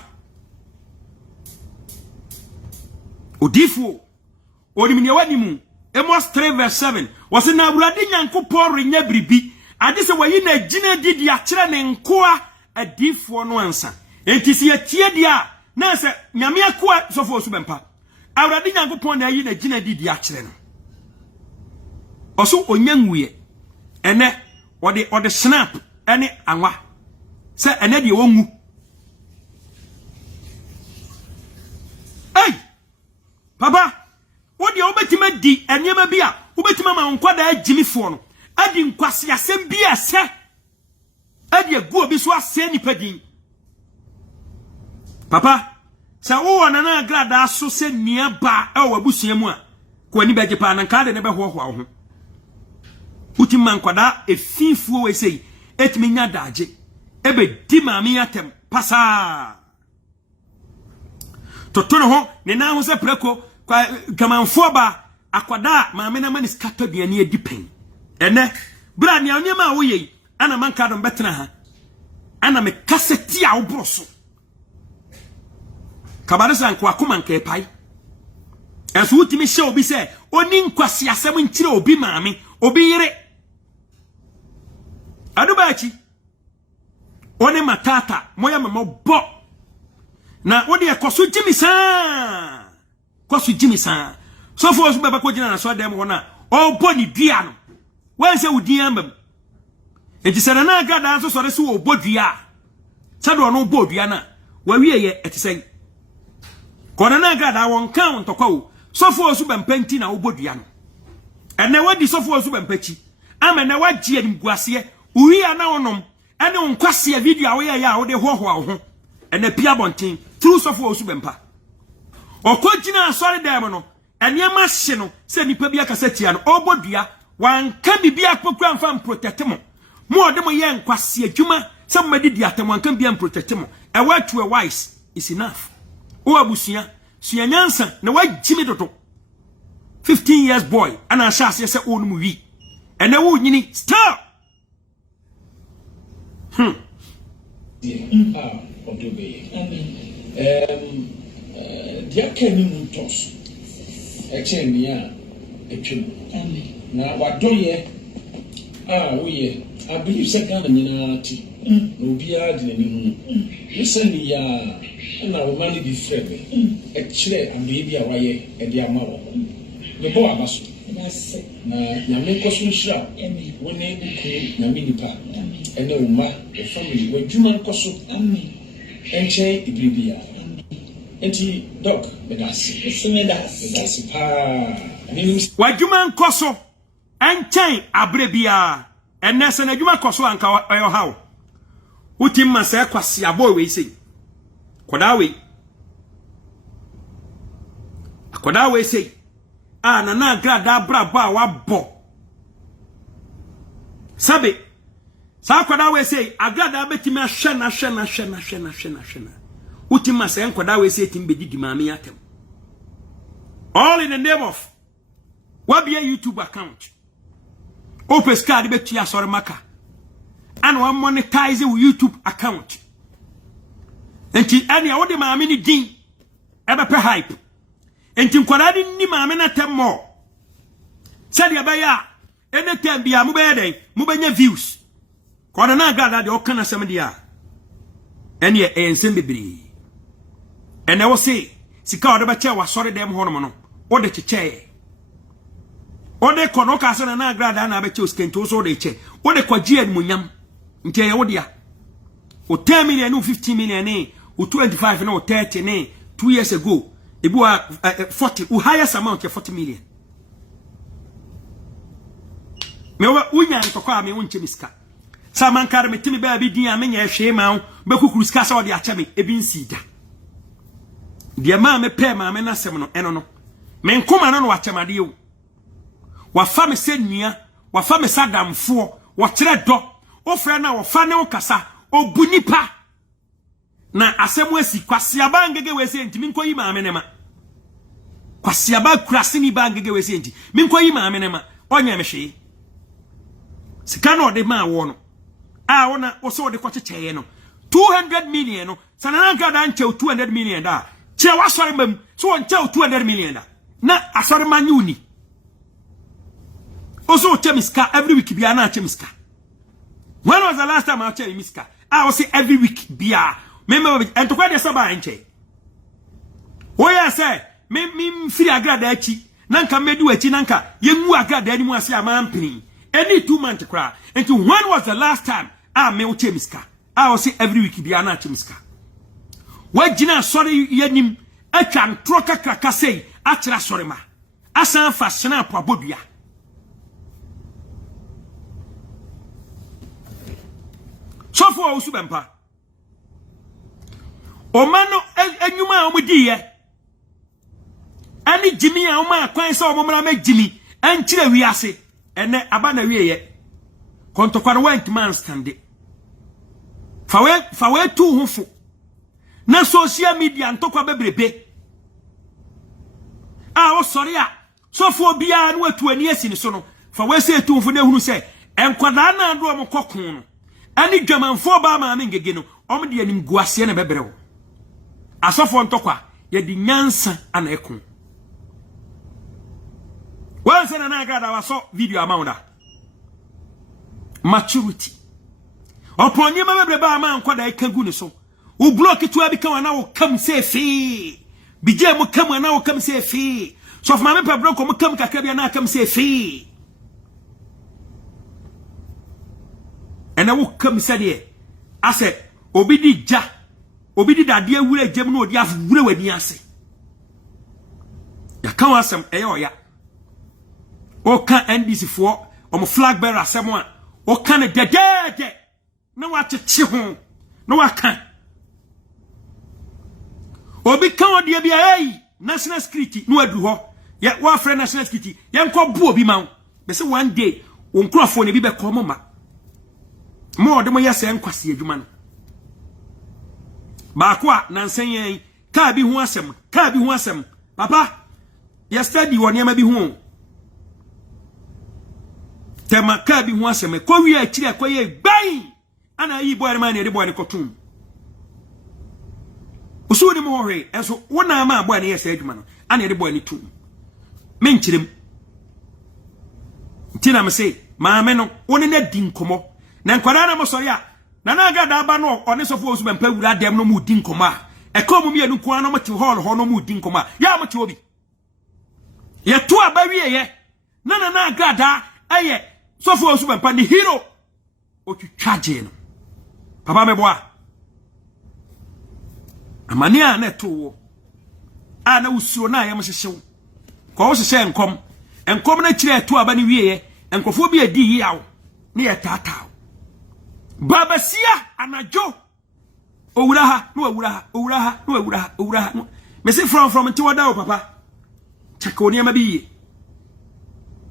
odifu odimne wanimu Amos 3:7 wase na awurade nyankopon renya bribi ade se wayi na gina didi a kire ne nkoa adifo no ansa enti se atie dia na se nyame akoa sofo Owusu Bempa awurade nyankopon na yi na gina didi a kire no oso onyanguye ene ode snap ene anwa se ene de wongu hey papa Wodi obetima di enyema bia obetima ma nkwada agimifo no adi nkwase asem bia se adi agu obi so ase nipadin papa sa wo na na grada so se nia ba e wabusua mu a ko ani beje pa na nkade ne be hoho ho utima nkwada efifuo we sei etimi nya daje ebe di maami atem pasa totono ho ne na ho se preko kamanfo ba akwada maame na mani skata duane adipen ene bra ne onyema a woyei ana manka dom betena ha ana me kaseti a wobroso kabare san kwa komanka epai enso wutimi hye obi se oni nkwase asem nkire obi maame obi yire adubachi oni matata moya memo na wodi ekoso jimisa kwasu jimisa sofo Owusu Bempa ko jina na so dem wona oboni dua no wense wudin ambam enti se na agada so sore se wo bodua se do no bodua na wawie ye etisen ko na agada won kan ntokwa wo sofo Owusu Bempa nti na wo bodua no ene wadi sofo Owusu Bempa chi ama na wagie nimguase uwi ana wonom ene onkwase video awo ye ya wo de hoho ho ene pia bonten through sofo Owusu Bempa okojina asori dem no enema hye no se nipa bia kasetia no obodua wanka bibia akpokura mfa protect mo ode mo ye nkwase adwuma se mo madidi atem wanka bia protect mo e watu e wise is enough o abusua suanyansa na wagimi dodo 15 years boy ana ashase se o no wi ene wo nyini stop dia kani muntos echenia etwem na wadoye woye I believe second nyina ti no bia de nani hu listen ya na wo mani di freme echire ambebi a waye e di ama wo me bo abaso na nyame nkoso nhira woni ukuru nyame nipa ene wo ma e family wadwuma nkoso enche ibibia enti doc medasi pa wajuma nkoso enchen abrebia enese na adwuma koso anka oyo hawo utimma se kwase abo we sei koda we sei na grada braba wa bo sabe sa koda we sei agrada betima hwena utimma se koda we sei timbe didi maame yatem all in the name of what be a YouTube account open card be tia sorry maka and one monetize your YouTube account enti any wo de maame ni din ebe pe hype enti nkwara di ni maame na temmo said ya baya anytime bia mo be den mo benya views koda na agrada de okana sem dia ene ensem bebiri ene wo se sika wo de be che wa sorry dem ho no wo de cheche ode kono ka se na agrada na be che oskento so de che ode kwaji admunyam nke ye wodia o 10 million no 15 million ne o 25 no 30 ne 2 years ago ebu 40 o highest amount of 40 million mewa unya ntoko a me wonche miska sa man kare metimi ba bi din a me nya hwe ma be kukuru ska sa ode acha me ebi nsida de ma me pe ma me nasem no eno no me nkoma no wachamade o wafa me senua wafa me sadamfo wo kire do ofre na wo fa ne okasa obunipa na asemu asi kwasiaba ngege wese enti minkoyi maame ne ma kwasiaba kurase ni ba ngege wese enti minkoyi maame ne ma onya me hwe sika no de ma wo no wona wo so de kwachecheye no 200 million no sanana gada nche 200 million da che wasore mam so nche 200 million da na asore manyuni oso chemiska every week bia na chemiska. When was the last time I checked miska? I will say every week bia. Remember and to quite the saba enche. Oh yeah say me free agrada echi. Nanka medu echi nanka yemu agrada eni mu ase amampini. Any 2 months kra. And when was the last time me o chemiska? I will say every week bia na chemiska. Wajina sorry yenim atwa ntroka kraka sei achira sorry ma. Asan fa snap abodua. So for usubempa omano enyuma omudi ye ani jimi a oma kwan se omomra ma jimi enchire wiase ene abana wieye kontokware want man stande fawe tu hufu na social media ntokwa bebrebe o sorry a so for bia na watu ani asi ni so no fawe se tu hufu na hunu se enkwada na ando omkokon no ani dwamanfo ba ma ngege no omde anim guase na bebrewo asofo ntokwa ye di nyansa ana ekun wanse na agada waso video amaunda maturity oponye ma bebre ba ma nkwada ekagu ne so u block to abi kan na wo kam se fi bije mo kam na wo kam se fi so of ma me pebro ko mo kam kakra bia na kam se fi ena wo kam sade ase obidi ja obidi dade awure jem no odi afure wani ase ya kan asem eya o kan NDC fo o flag bearer asem a o kan dedede na wa tete ho na wa kan obi kan odi bia national security no adu ho ya wa frɛ national security ya nko bu obi ma be say one day wo nkrofo ne bi be ko mo ma mo de mo yese nkwase adwuma no ba kwa nansen yen ka bi hu asem papa ya study woni ma bi hu tema ka bi hu asem ko wi akiri akoye gban ana yi boy man ne de boy ne kotum usu de mo hwe enso wona ma boy ne yese adwuma no ana de boy ne tum menchirem ntina me say maame no woni na di nkomo na nkwara na mo sori a na na agada aba no one sofo osu bempa wura dem no mu di nkoma e ko mu mienu kwa no mo ti hall ho no mu di nkoma ya mo ti obi ye to aba wiye na agada aye sofo osu bempa ni hero o twitwaje no papa me boa amani a na to a na usuo na yam hyehyew kwa wo hyehye enkom na kire to aba ne wieye enkofo bi adi yawo ne yetata babasia anajo owura ha no owura ha me say from nti wada papa check oni ama bi.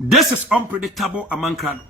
This is unpredictable among crowd.